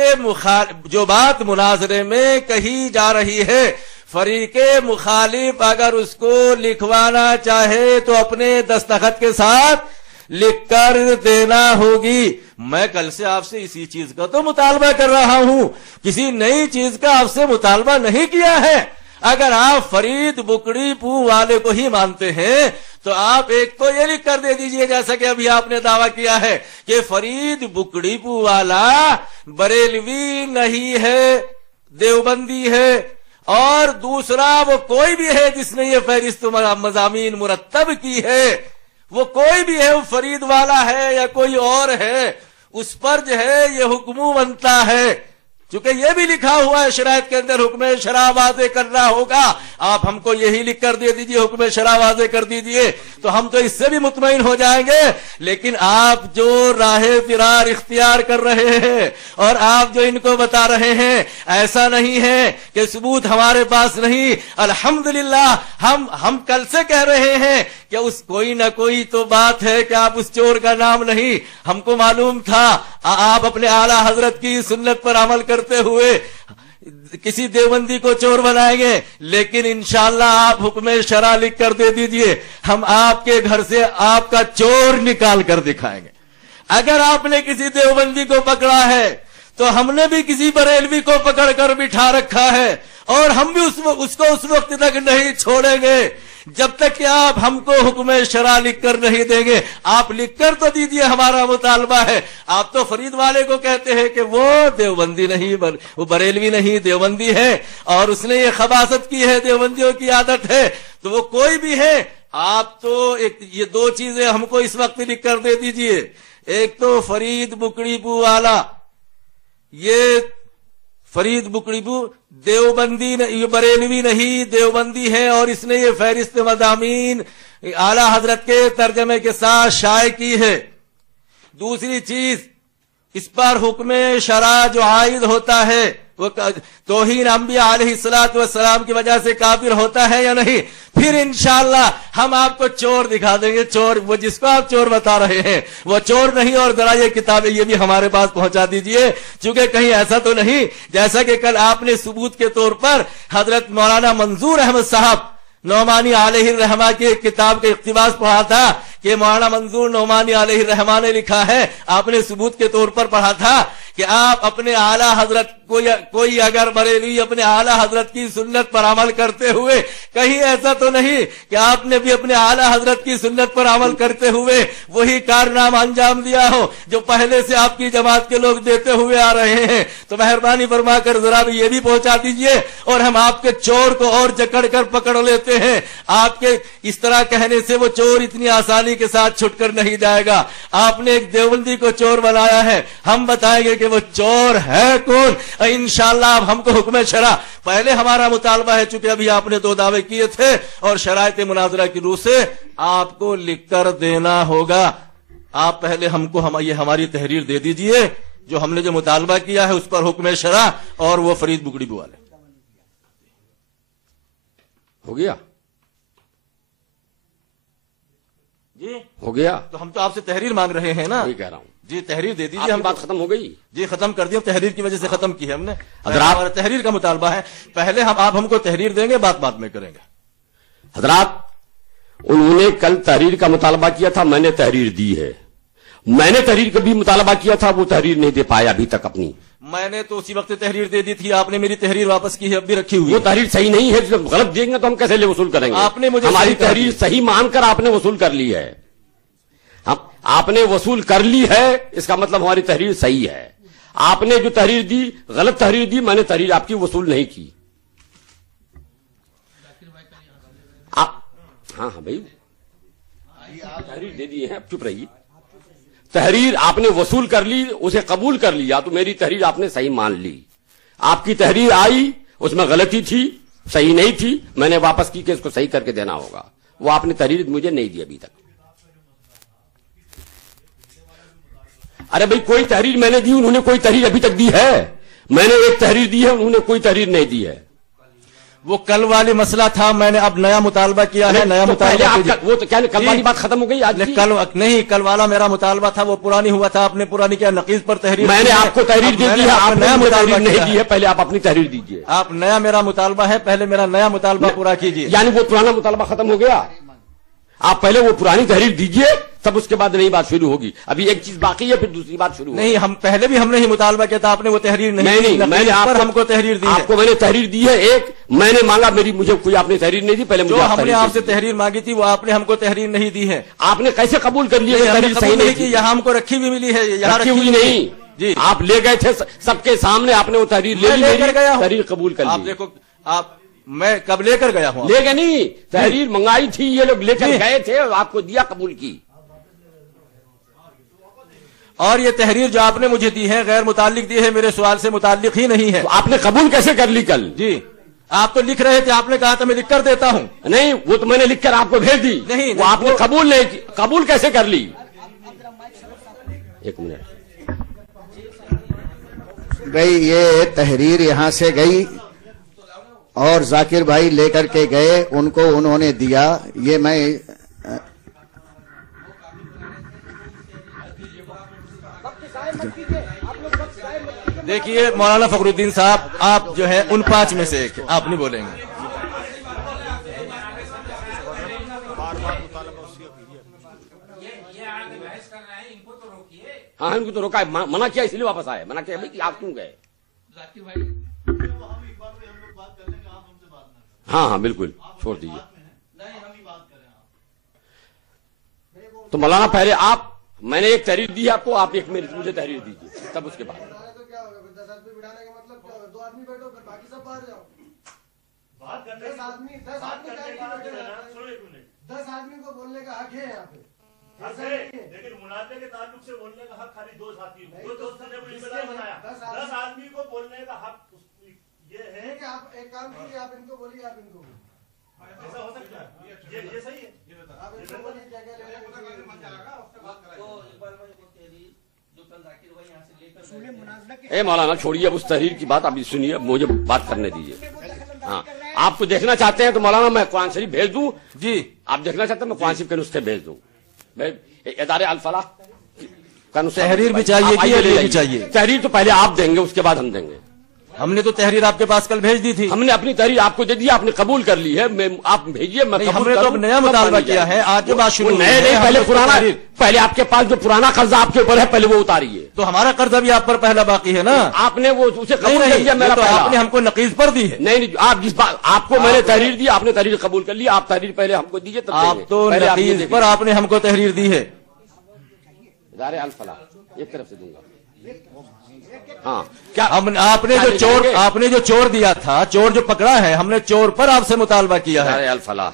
جو بات مناظرے میں کہی جا رہی ہے، فریق مخالف اگر اس کو لکھوانا چاہے تو اپنے دستخط کے ساتھ لکھ کر دینا ہوگی. میں کل سے آپ سے اسی چیز کا تو مطالبہ کر رہا ہوں، کسی نئی چیز کا آپ سے مطالبہ نہیں کیا ہے. اگر آپ فرید بکڑی پو والے کو ہی مانتے ہیں تو آپ ایک تو یہ لکھ کر دے دیجئے، جیسا کہ ابھی آپ نے دعویٰ کیا ہے کہ فرید بکڑی پو والا بریلوی نہیں ہے، دیوبندی ہے. اور دوسرا وہ کوئی بھی ہے جس نے یہ فہرست مضامین مرتب کی ہے، وہ کوئی بھی ہے، وہ فرید والا ہے یا کوئی اور ہے، اس پر جو ہے یہ حکم بنتا ہے. چونکہ یہ بھی لکھا ہوا ہے شرائط کے اندر حکم شرع واضح کرنا ہوگا. آپ ہم کو یہی لکھ کر دے دیجئے، حکم شرع واضح کر دیجئے، تو ہم تو اس سے بھی مطمئن ہو جائیں گے. لیکن آپ جو راہ فرار اختیار کر رہے ہیں اور آپ جو ان کو بتا رہے ہیں، ایسا نہیں ہے کہ ثبوت ہمارے پاس نہیں. الحمدللہ ہم کل سے کہہ رہے ہیں کہ اس کوئی نہ کوئی تو بات ہے کہ آپ اس چور کا نام نہیں. ہم کو معلوم تھا آپ اپنے اعلیٰ حضرت کی سنت پر عمل کرتے ہوئے کسی دیوبندی کو چور بنائیں گے، لیکن انشاءاللہ آپ حکم شرع لکھ کر دے دیجئے، ہم آپ کے گھر سے آپ کا چور نکال کر دکھائیں گے. اگر آپ نے کسی دیوبندی کو پکڑا ہے تو ہم نے بھی کسی بریلوی کو پکڑ کر بٹھا رکھا ہے، اور ہم بھی اس کو اس وقت تک نہیں چھوڑیں گے جب تک کہ آپ ہم کو حکم شرع لکھ کر نہیں دیں گے. آپ لکھ کر تو دیجئے، ہمارا مطالبہ ہے. آپ تو فرید والے کو کہتے ہیں کہ وہ دیوبندی نہیں، وہ بریلوی نہیں، دیوبندی ہے، اور اس نے یہ خباثت کی ہے، دیوبندیوں کی عادت ہے. تو وہ کوئی بھی ہے، آپ تو یہ دو چیزیں ہم کو اس وقت لکھ کر دے دیجئے. ایک تو فرید بکڑی پو والا، یہ فرید بکڑی پو دیوبندی یہ بریلوی نہیں، دیوبندی ہے، اور اس نے یہ فہرست مضامین اعلیٰ حضرت کے ترجمے کے ساتھ شائع کی ہے. دوسری چیز، اس پر حکم شرع جو عائد ہوتا ہے وہ توہین انبیاء علیہ السلام کی وجہ سے کافر ہوتا ہے یا نہیں. پھر انشاءاللہ ہم آپ کو چور دکھا دیں گے. چور وہ جس کو آپ چور بتا رہے ہیں وہ چور نہیں. اور ذرا یہ کتابیں یہ بھی ہمارے پاس پہنچا دیجئے، چونکہ کہیں ایسا تو نہیں جیسا کہ کل آپ نے ثبوت کے طور پر حضرت مولانا منظور احمد صاحب نعمانی علیہ الرحمہ کی ایک کتاب کے اقتباس پڑھا تھا کہ مولانا منظور نعمانی علیہ الرحمہ نے لکھا ہے. آپ نے ثبوت کے طور پر پڑھا تھا کہ آپ اپنے اعلیٰ حضرت کوئی اگر بریلوی اپنے اعلیٰ حضرت کی سنت پر عمل کرتے ہوئے، کہیں ایسا تو نہیں کہ آپ نے بھی اپنے اعلیٰ حضرت کی سنت پر عمل کرتے ہوئے وہی کارنامہ انجام دیا ہو جو پہلے سے آپ کی جماعت کے لوگ دیتے ہوئے آ رہے ہیں. تو مہربانی فرما کر ذرا بھی یہ بھی پہنچا دیجئے، اور ہم آپ کے چور کو اور جکڑ کر پکڑ لیتے ہیں. آپ کے اس طرح کہنے سے وہ چور اتنی آسانی کے ساتھ چھٹ کر نہیں جائے گا. آپ نے ایک دیوبندی کو چور بنایا ہے، ہم بتائیں گے کہ وہ چور ہے کون. انشاءاللہ آپ ہم کو حکم شرع، پہلے ہمارا مطالبہ ہے، چونکہ ابھی آپ نے 2 دعوے کیے تھے اور شرائط مناظرہ کی روح سے آپ کو لکھ کر دینا ہوگا. آپ پہلے ہم کو یہ ہماری تحریر دے دیجئے جو ہم نے جو مطالبہ کیا ہے اس پر حکم شرع اور وہ فرید بکڑی پو والے. ہو گیا جی ہو گیا. تو ہم تو آپ سے تحریر مانگ رہے ہیں نا. وہی کہہ رہا ہوں. جی تحریر دے دیجیے. ہم بات ختم ہو گئی. جی ختم کر دیا، تحریر کی وجہ سے ختم کی ہے ہم نے. حضرات ہمارا تحریر کا مطالبہ ہے، پہلے آپ ہم کو تحریر دیں گے، بات میں کریں گے. حضرات انہوں نے کل تحریر کا مطالبہ کیا تھا، میں نے تحریر دی ہے. میں نے تحریر کا بھی مطالبہ کیا تھا، وہ تحریر نہیں دے پایا ابھی تک اپنی. میں نے تو اسی وقت تحریر دے دی تھی، آپ نے میری تحریر واپس کی ہے، اب بھی رکھی ہوئی. وہ تحریر صحیح نہیں ہے، جب غلط دیں گے تو ہم کیسے لے وصول کریں گے. آپ نے مجھے ہماری تحریر صحیح مان کر آپ نے وصول کر لی ہے. آپ نے وصول کر لی ہے، اس کا مطلب ہماری تحریر صحیح ہے. آپ نے جو تحریر دی غلط تحریر دی، میں نے تحریر آپ کی وصول نہیں کی. ہاں بھائی تحریر دے دی ہے، اب چپ رہیے. تحریر آپ نے وصول کر لی، اسے قبول کر لیا، تو میری تحریر آپ نے صحیح مان لی. آپ کی تحریر آئی، اس میں غلطی تھی، صحیح نہیں تھی، میں نے واپس کی کہ اس کو صحیح کر کے دینا ہوگا. وہ آپ نے تحریر مجھے نہیں دی ابھی تک. ارے بھائی کوئی تحریر میں نے دی، انہوں نے کوئی تحریر ابھی تک دی ہے. میں نے ایک تحریر دی ہے، انہوں نے کوئی تحریر نہیں دی ہے. وہ کل والی مسئلہ تھا، میں نے اب نیا مطالبہ کیا ہے، نیا مطالبہ وہ تو کیا کل والی بات ختم ہو گئی آج کی؟ کل نہیں، کل والا میرا مطالبہ تھا وہ پرانی ہوا تھا، آپ نے پرانی کیا نقیض پر تحریر، میں نے آپ کو تحریر دے دی ہے، آپ نے نیا مطالبہ نہیں دی ہے، پہلے آپ اپنی تحریر دیجیے. آپ نیا میرا مطالبہ ہے، پہلے میرا نیا مطالبہ پورا کیجیے. یعنی وہ پرانا مطالبہ ختم ہو گیا، آپ پہلے وہ پرانی تحریر دیجیے، تب اس کے بعد نئی بات شروع ہوگی. ابھی ایک چیز باقی ہے، پھر دوسری بات شروع ہوگی. نہیں، ہم پہلے بھی ہم نے ہی مطالبہ کیا تھا، آپ نے وہ تحریر نہیں، میں نے ہم کو تحریر دی ہے. آپ کو میں نے تحریر دی ہے ایک، میں نے مانگا، مجھے کوئی آپ نے تحریر نہیں دی، پہلے مجھے ہم نے آپ سے تحریر مانگی تھی وہ آپ نے ہم کو تحریر نہیں دی ہے. آپ نے کیسے قبول کر لی؟ تحریر صحیح نہیں کی، یہاں ہم کو رکھی بھی ملی ہے، یہاں رکھی ہوئی نہیں جی. آپ لے گئے تھے سب کے سامنے، آپ نے وہ تحریر لے کر گیا، تحریر قبول کر لی. آپ دیکھو، آپ میں کب لے کر گیا ہوں؟ لے گئے نہیں، تحریر منگائی تھی، یہ لوگ لے کر گئے تھے اور آپ کو دیا، قبول کی. اور یہ تحریر جو آپ نے مجھے دی ہے غیر متعلق دی ہے، میرے سوال سے متعلق ہی نہیں ہے. تو آپ نے قبول کیسے کر لی کل؟ جی آپ تو لکھ رہے تھے، آپ نے کہا تھا میں لکھ کر دیتا ہوں. نہیں، وہ تو میں نے لکھ کر آپ کو بھیج دی. نہیں، وہ آپ نے قبول نہیں کی. قبول کیسے کر لی؟ ایک منٹ. گئی یہ تحریر یہاں سے گئی اور ذاکر بھائی لے کر کے گئے، ان کو انہوں نے دیا. یہ میں دیکھیے مولانا فخر الدین صاحب، آپ جو ہے ان 5 میں سے ایک، آپ نہیں بولیں گے. ہاں ان کو تو روکا، منع کیا اس لیے واپس آئے. منع کیا بھائی آپ کیوں گئے؟ ہاں ہاں بالکل چھوڑ دیجیے. تو مولانا پہلے آپ، میں نے ایک تحریر دی ہے آپ کو، آپ ایک مجھے تحریر دیجیے، تب اس کے بعد. لیکن منازع کے تعلق سے بولنے کا حق خالی 2 ساتھی کو، 2 دوست نے مجھے بنایا. 10 آدمی کو بولنے کا حق یہ ہے کہ آپ ایک کام کیجیے، آپ ان کو بولیے، آپ ان کو ایسا ہو سکتا ہے. یہ صحیح ہے. اے مولانا چھوڑیے اب اس تحریر کی بات، ابھی سنیے، مجھے بات کرنے دیجیے. ہاں آپ کو دیکھنا چاہتے ہیں تو مولانا میں قرآن شریف بھیج دوں. جی آپ دیکھنا چاہتے ہیں میں قرآن شریف کے نسخے بھیج دوں. ادارے الفلاح کا نسخہ تحریر بھی چاہیے کہ یہ بھی چاہیے؟ تحریر تو پہلے آپ دیں گے، اس کے بعد ہم دیں گے. ہم نے تو تحریر آپ کے پاس کل بھیج دی تھی. ہم نے اپنی تحریر آپ کو دے دی، آپ نے قبول کر لی ہے. آپ بھیجیے، میں ہم نے تو اب نیا مطالبہ کیا ہے، آج جو بات شروع نہیں، پہلے پرانا، پہلے آپ کے پاس جو پرانا قرضہ آپ کے اوپر ہے پہلے وہ اتاریے. تو ہمارا قرضہ بھی آپ پر پہلا باقی ہے نا. آپ نے وہ اسے قبول کر لیا، میرا تو آپ نے ہم کو نقیض پر دی ہے. نہیں، آپ جس بات آپ کو میں نے تحریر دی، آپ نے تحریر قبول کر لی. آپ تحریر پہلے ہم کو دیجیے، آپ تو نقیض پر آپ نے ہم کو تحریر دی ہے. ادارے الفلاح ایک طرف سے دوں گا. ہاں کیا آپ نے جو چور دیا تھا، چور جو پکڑا ہے، ہم نے چور پر آپ سے مطالبہ کیا ہے. الفلاح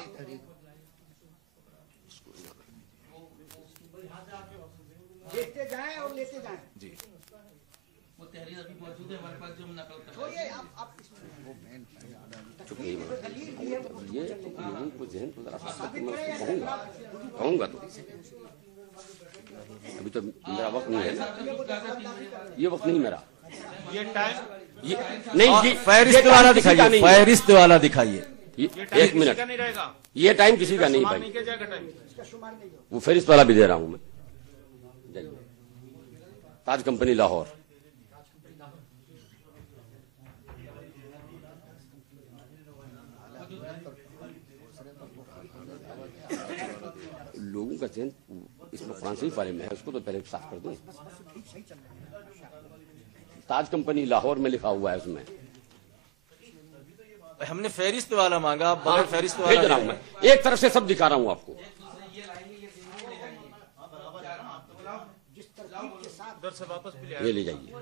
کہوں گا تو ابھی تو میرا وقت نہیں ہے، یہ وقت نہیں میرا. نہیں، فہرست والا دکھائیے، فہرست والا دکھائیے. ایک منٹ، یہ ٹائم کسی کا نہیں بھائی، وہ فہرست والا بھی دے رہا ہوں میں. تاج کمپنی لاہور. لوگوں کا ذہن اس میں فرانسیسی والے میں ہے، اس کو تو پہلے صاف کر دوں. تاج کمپنی لاہور میں لکھا ہوا ہے اس میں. ہم نے فہرست والا مانگا، بغیر فہرست بھیج رہا ہوں میں، ایک طرف سے سب دکھا رہا ہوں آپ کو. یہ لے جائیے.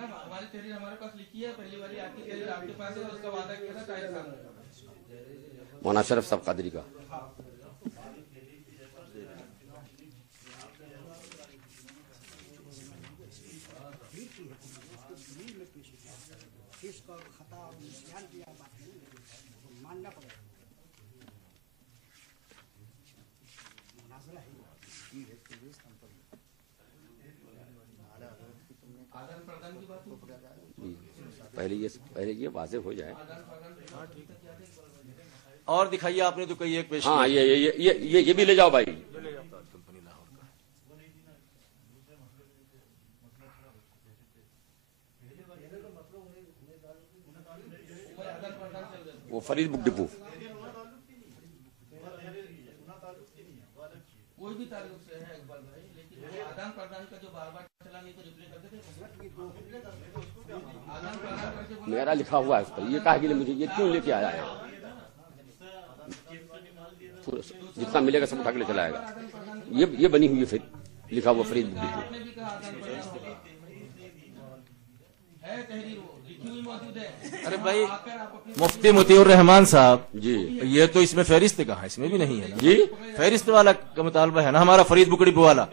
ہماری تحریر ہمارے پاس لکھی ہے، پہلی والی آپ کی تحریر آپ کے پاس ہے، اس کا وعدہ کیا تھا طاہر صاحب نے. مولانا شرف صاحب قادری کا. پہلے یہ واضح ہو جائے. اور دکھائیے، آپ نے تو کوئی ایک پیش ہاں کیا. یہ بھی لے جاؤ بھائی. وہ فرید بک ڈپو. کوئی بھی تعلق سے ہے اقبال بھائی، لیکن وہ آدان پردان کا جو بار بار چلا نہیں تو ریپلے کرتے تھے. آدان پردان کر کے میرا لکھا ہوا ہے اس پر. یہ کہا کہ مجھے یہ کیوں لے کے آیا ہے؟ جتنا ملے گا سب اٹھا کے لے چلا آئے گا. یہ بنی ہوئی ہے لکھا ہوا فرید بک ڈپو. آپ نے بھی کہا آدان پردان ہے، تحریر وہ لکھی ہوئی موجود ہے. ارے بھائی آ کر آپ اپنی مفتی مطیع الرحمان صاحب، جی یہ تو اس میں فہرست کہاں ہے؟ اس میں بھی نہیں ہے نا. جی فہرست والا کا مطالبہ ہے نا ہمارا، فرید بک ڈپو والا.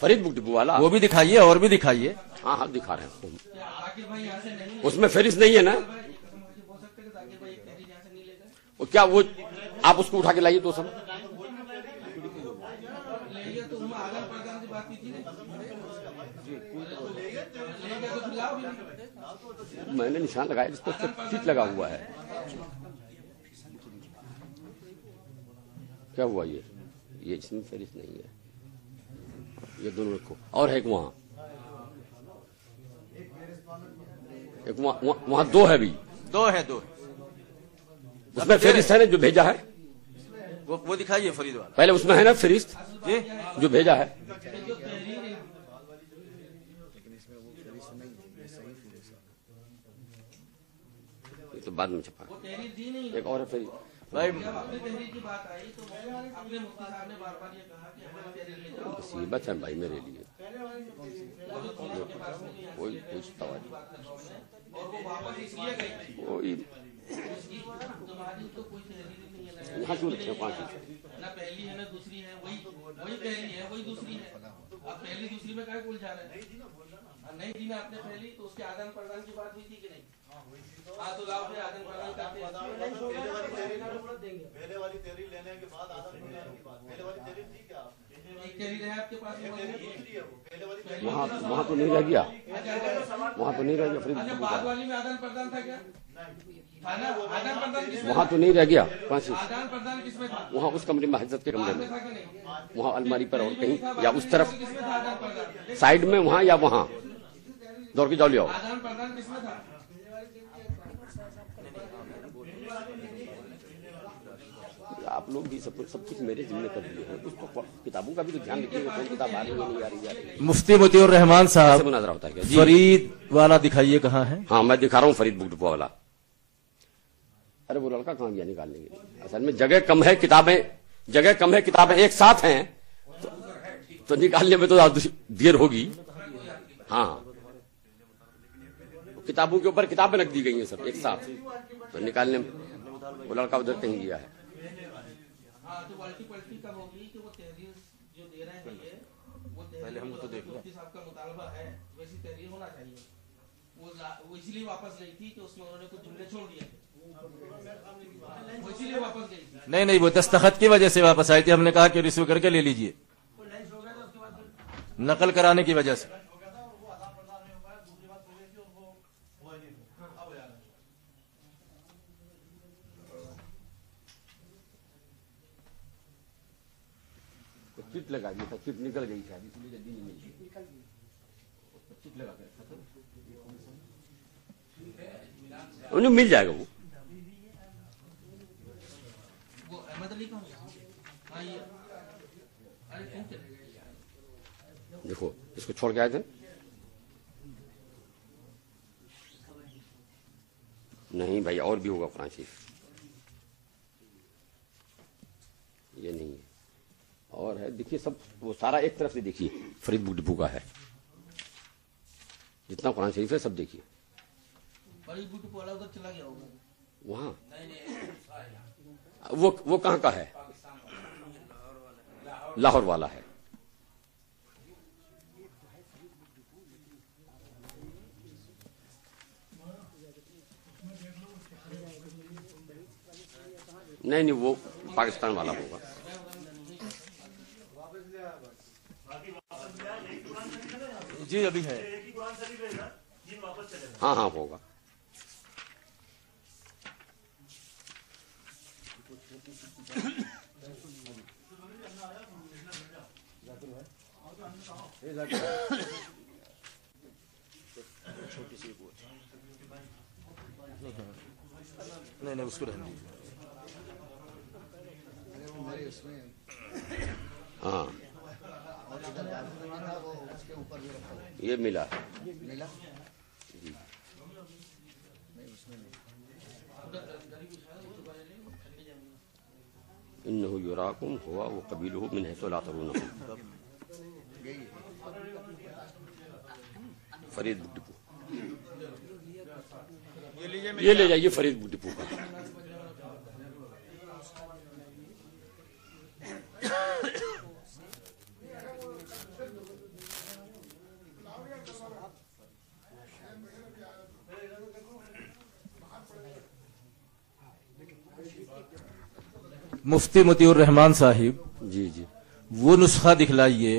فرید بک ڈپو والا. وہ بھی دکھائیے اور بھی دکھائیے. ہاں ہاں دکھا رہے ہیں. عاقل بھائی یہاں سے نہیں اس میں فہرست نہیں ہے نا. ہو سکتا ہے کہ عاقل بھائی ایک تحریر یہاں سے نہیں لے گئے. وہ کیا وہ آپ اس کو اٹھا کے لائیے تو سب. لے گئے تو ہم آدان پردان سے بات کی تھی نا. لے گئے تو پھر لاؤ بھی. میں نے نشان لگایا جس پر چیٹ لگا ہوا ہے. کیا ہوا یہ جس میں فہرست نہیں ہے. یہ دونوں رکھو. اور ہے ایک وہاں، ایک وہاں دو ہے بھی. دو ہے. اس میں فہرست ہے نا جو بھیجا ہے. وہ دکھائیے فرید والا. پہلے اس میں ہے نا فہرست جی جو بھیجا ہے. یہ تو بعد میں چھپا. وہ تحریر دی نہیں. ایک اور ہے فہرست. بھائی جب اپنی تحریر کی بات آئی تو اپنے مفتی صاحب نے بار بار یہ کہا کہ ہماری تحریر لے جاؤ. مصیبت ہے بھائی میرے لیے. کوئی پوچھتا ہوا اور وہ واپس اس لیے گئی تھی کوئی تمہاری تو کوئی تحریر نہیں ہے. یہاں کیوں رکھے پانچ. نہ پہلی ہے نہ دوسری ہے. وہی پہلی ہے وہی دوسری ہے. اب پہلی دوسری میں کیا بول جا رہے ہیں؟ نہیں دی نا آپ نے پہلی تو اس کے آدان پردان کی بات ہوئی تھی کہ نہیں؟ ہاں تو لاؤ پھر آدان پردان کرتے ہیں. پہلے والی تحریر لینے کے بعد آدان پردان کی بات. پہلے والی تحریر تھی کیا؟ ایک تحریر ہے آپ کے پاس. دوسری ہے وہ. پہلے والی وہاں تو نہیں رہ گیا. وہاں تو نہیں رہ گیا فرید اچھا بک بعد ڈپو. والی میں آدان پردان تھا کیا؟ تھا نا. آدان پردان کس میں وہاں تو نہیں رہ گیا. پانچ آدان پردان کس میں تھا؟ وہاں اس کمرے میں حضرت کے کمرے میں. تھا کہ نہیں؟ وہاں الماری پر اور کہیں یا اس طرف کس میں تھا آدان پردان؟ سائڈ میں وہاں یا وہاں دوڑ کے جاؤ لے آؤ. آدان پردان کس میں تھا؟ آپ لوگ بھی سب کچھ میرے ذمہ کر دیے ہیں. کچھ تو کتابوں کا بھی تو دھیان رکھیے گا. کون کتاب آ رہی ہے نہیں آ رہی ہے. مفتی مطیع الرحمان ایسے صاحب، مناظرہ ہوتا ہے کیا؟ جی فرید والا دکھائیے کہاں ہے. ہاں میں دکھا رہا ہوں فرید بک ڈپو والا. ارے وہ لڑکا کہاں گیا نکالنے کے لیے؟ اصل میں جگہ کم ہے، کتابیں ایک ساتھ ہیں تو نکالنے میں تو دیر ہوگی. ہاں کتابوں کے اوپر کتابیں رکھ دی گئی ہیں سب ایک ساتھ تو نکالنے میں وہ لڑکا ادھر کہیں گیا ہے. ہاں تو والٹی پلٹی کب ہوگی کہ وہ تحریر جو دے رہے ہیں یہ وہ تحریر مفتی صاحب کا مطالبہ ہے ویسی تحریر ہونا چاہیے. وہ اسی لیے واپس گئی تھی کہ اس میں انہوں نے کچھ جملے چھوڑ دیے تھے. وہ اسی لیے واپس گئی تھی. نہیں وہ دستخط کی وجہ سے واپس آئی تھی. ہم نے کہا کہ ریسیو کر کے لے لیجئے، نقل کرانے کی وجہ سے. چٹ لگا دیا تھا. چٹ نکل گئی تھی اس لیے جلدی نہیں ملی. چٹ لگا کے رکھا تھا. انہیں مل جائے گا. وہ احمد علی کا ہاں یہ ارے کون چلے گئے؟ دیکھو اس کو چھوڑ کے آئے تھے. نہیں بھائی اور بھی ہوگا قرآن شریف. یہ نہیں ہے اور ہے. دیکھیے سب وہ سارا ایک طرف سے دیکھیے فرید بک ڈپو کا ہے. جتنا قرآن شریف ہے سب دیکھیے. فرید بک ڈپو والا ادھر چلا گیا ہوگا. وہاں وہ کہاں کا ہے؟ لاہور والا ہے. نہیں وہ پاکستان والا ہوگا. جی ابھی ہے. ہاں ہوگا. نہیں نہیں اس کو رہنے دیجیے. ہاں یہ ملا انه یراکم ہوا وہ قبیلہ من حیث لا ترونہم. فرید ڈپو یہ لے جائیے فرید ڈپو کا. مفتی مطیع الرحمان صاحب جی جی وہ نسخہ دکھلائیے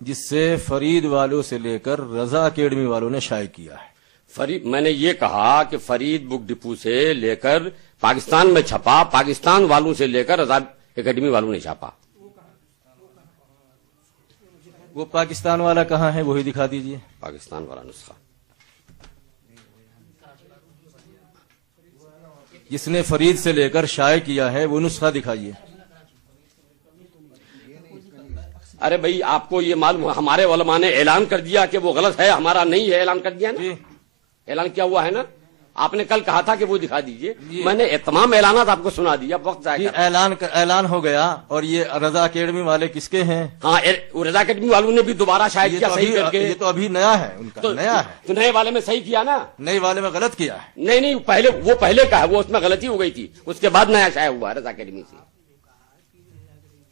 جس سے فرید والوں سے لے کر رضا اکیڈمی والوں نے شائع کیا ہے. فرید میں نے یہ کہا کہ فرید بک ڈپو سے لے کر پاکستان میں چھپا، پاکستان والوں سے لے کر رضا اکیڈمی والوں نے چھاپا. وہ پاکستان والا کہاں ہے وہی دکھا دیجئے. پاکستان والا نسخہ جس نے فرید سے لے کر شائع کیا ہے وہ نسخہ دکھائیے. ارے بھائی آپ کو یہ معلوم، ہمارے علماء نے اعلان کر دیا کہ وہ غلط ہے، ہمارا نہیں ہے، اعلان کر دیا نا. اعلان کیا ہوا ہے نا. آپ نے کل کہا تھا کہ وہ دکھا دیجئے، میں نے تمام اعلانات آپ کو سنا دیا. وقت ضائع اعلان ہو گیا. اور یہ رضا اکیڈمی والے کس کے ہیں؟ ہاں رضا اکیڈمی والوں نے بھی دوبارہ شاید کیا صحیح کر کے. یہ تو ابھی نیا ہے ان کا، نیا ہے. تو نئے والے میں صحیح کیا نا، نئے والے میں غلط کیا ہے. نہیں پہلے کا ہے، وہ اس میں غلطی ہو گئی تھی، اس کے بعد نیا شائع ہوا ہے رضا اکیڈمی سے.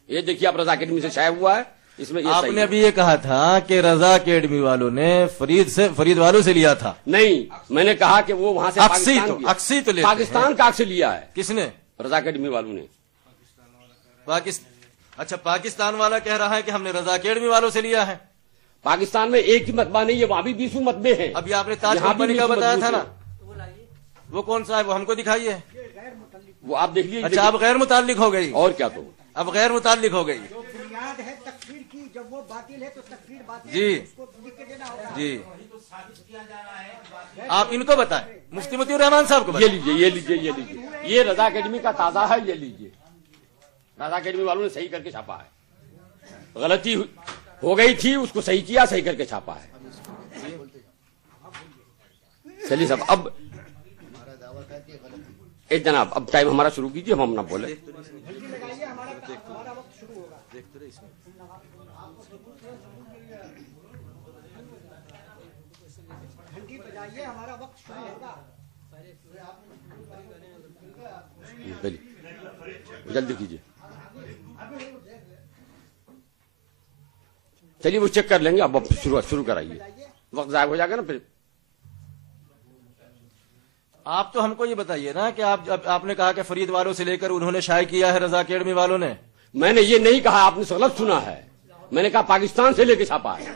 یہ دیکھیے آپ رضا اکیڈمی سے شائع ہوا ہے. اس میں آپ نے ابھی یہ کہا تھا کہ رضا اکیڈمی والوں نے فرید والوں سے لیا تھا. نہیں، میں نے کہا کہ وہ وہاں سے اکسی تو پاکستان کا عکس لیا ہے. کس نے؟ رضا اکیڈمی والوں نے. اچھا پاکستان والا کہہ رہا ہے کہ ہم نے رضا اکیڈمی والوں سے لیا ہے. پاکستان میں ایک ہی مطبع نہیں ہے، وہاں بھی 20 مطبعے ہیں. ابھی آپ نے تاج کمپنی کا بتایا تھا نا، وہ کون سا ہے وہ ہم کو دکھائیے. وہ آپ دیکھ لیجیے. اچھا اب غیر متعلق ہو گئی. اور کیا تو اب غیر متعلق ہو گئی. بنیاد ہے تکفیر کی، جب وہ باطل ہے تو تکفیر باطل جی ہے، اس کو لکھ کے دینا ہوگا. جی آپ ان کو بتائیں، مفتی مطیع الرحمان صاحب کو یہ بتائیں. لیجیے یہ رضا اکیڈمی کا تازہ ہے. یہ لیجیے، رضا اکیڈمی والوں نے صحیح کر کے چھاپا ہے. غلطی ہو گئی تھی، اس کو صحیح کیا، صحیح کر کے چھاپا ہے. چلیے صاحب اب ایک جناب اب ٹائم ہمارا شروع کیجیے، ہم نہ بولے. جلدی کیجیے. چلیے وہ چیک کر لیں گے. اب شروع کرائیے، وقت ضائع ہو جائے گا نا پھر. آپ تو ہم کو یہ بتائیے نا کہ آپ نے کہا کہ فرید والوں سے لے کر انہوں نے شائع کیا ہے رضا اکیڈمی والوں نے. میں نے یہ نہیں کہا، آپ نے غلط سنا ہے. میں نے کہا پاکستان سے لے کے چھاپا ہے.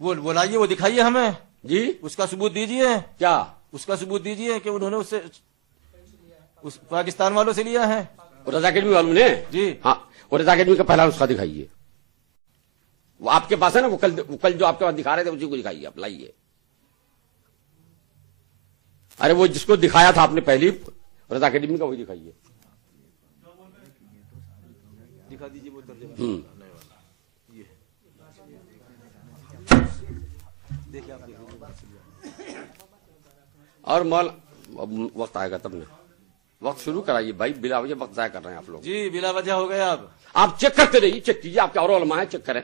وہ لائیے، وہ دکھائیے ہمیں. جی اس کا ثبوت دیجیے. کیا اس کا ثبوت دیجیے کہ انہوں نے اس سے پاکستان والوں سے لیا ہے. رضا اکیڈمی والوں نے. جی ہاں، اور رضا اکیڈمی کا پہلا نسخہ دکھائیے. وہ آپ کے پاس ہے نا، وہ کل جو آپ کے پاس دکھا رہے تھے اسی کو دکھائیے. آپ لائیے. ارے وہ جس کو دکھایا تھا آپ نے پہلی رضا اکیڈمی کا، وہی دکھائیے. دکھا دیجیے وہ اور وقت آئے گا تب نے. وقت شروع کرائیے بھائی، بلا وجہ وقت ضائع کر رہے ہیں آپ لوگ. جی بلا وجہ ہو گیا. آپ چیک کرتے رہیے، چیک کیجیے. آپ کے اور علماء ہیں، چیک کریں.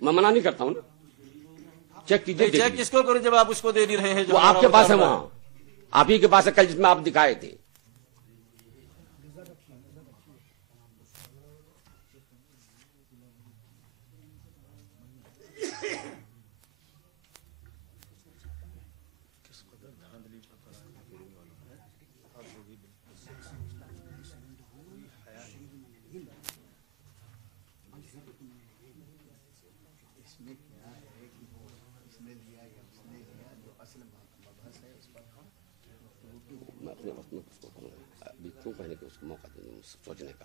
میں منع نہیں کرتا ہوں نا. چیک کیجیے. چیک کس کو کریں جب آپ اس کو دے نہیں رہے ہیں؟ وہ آپ کے پاس ہے، وہاں آپ ہی کے پاس ہے، کل جس میں آپ دکھائے تھے. میں اپنے وقت میں اس کو کروں گا. ابھی کیوں کہنے کہ اس کو موقع دیں گے سوچنے کا.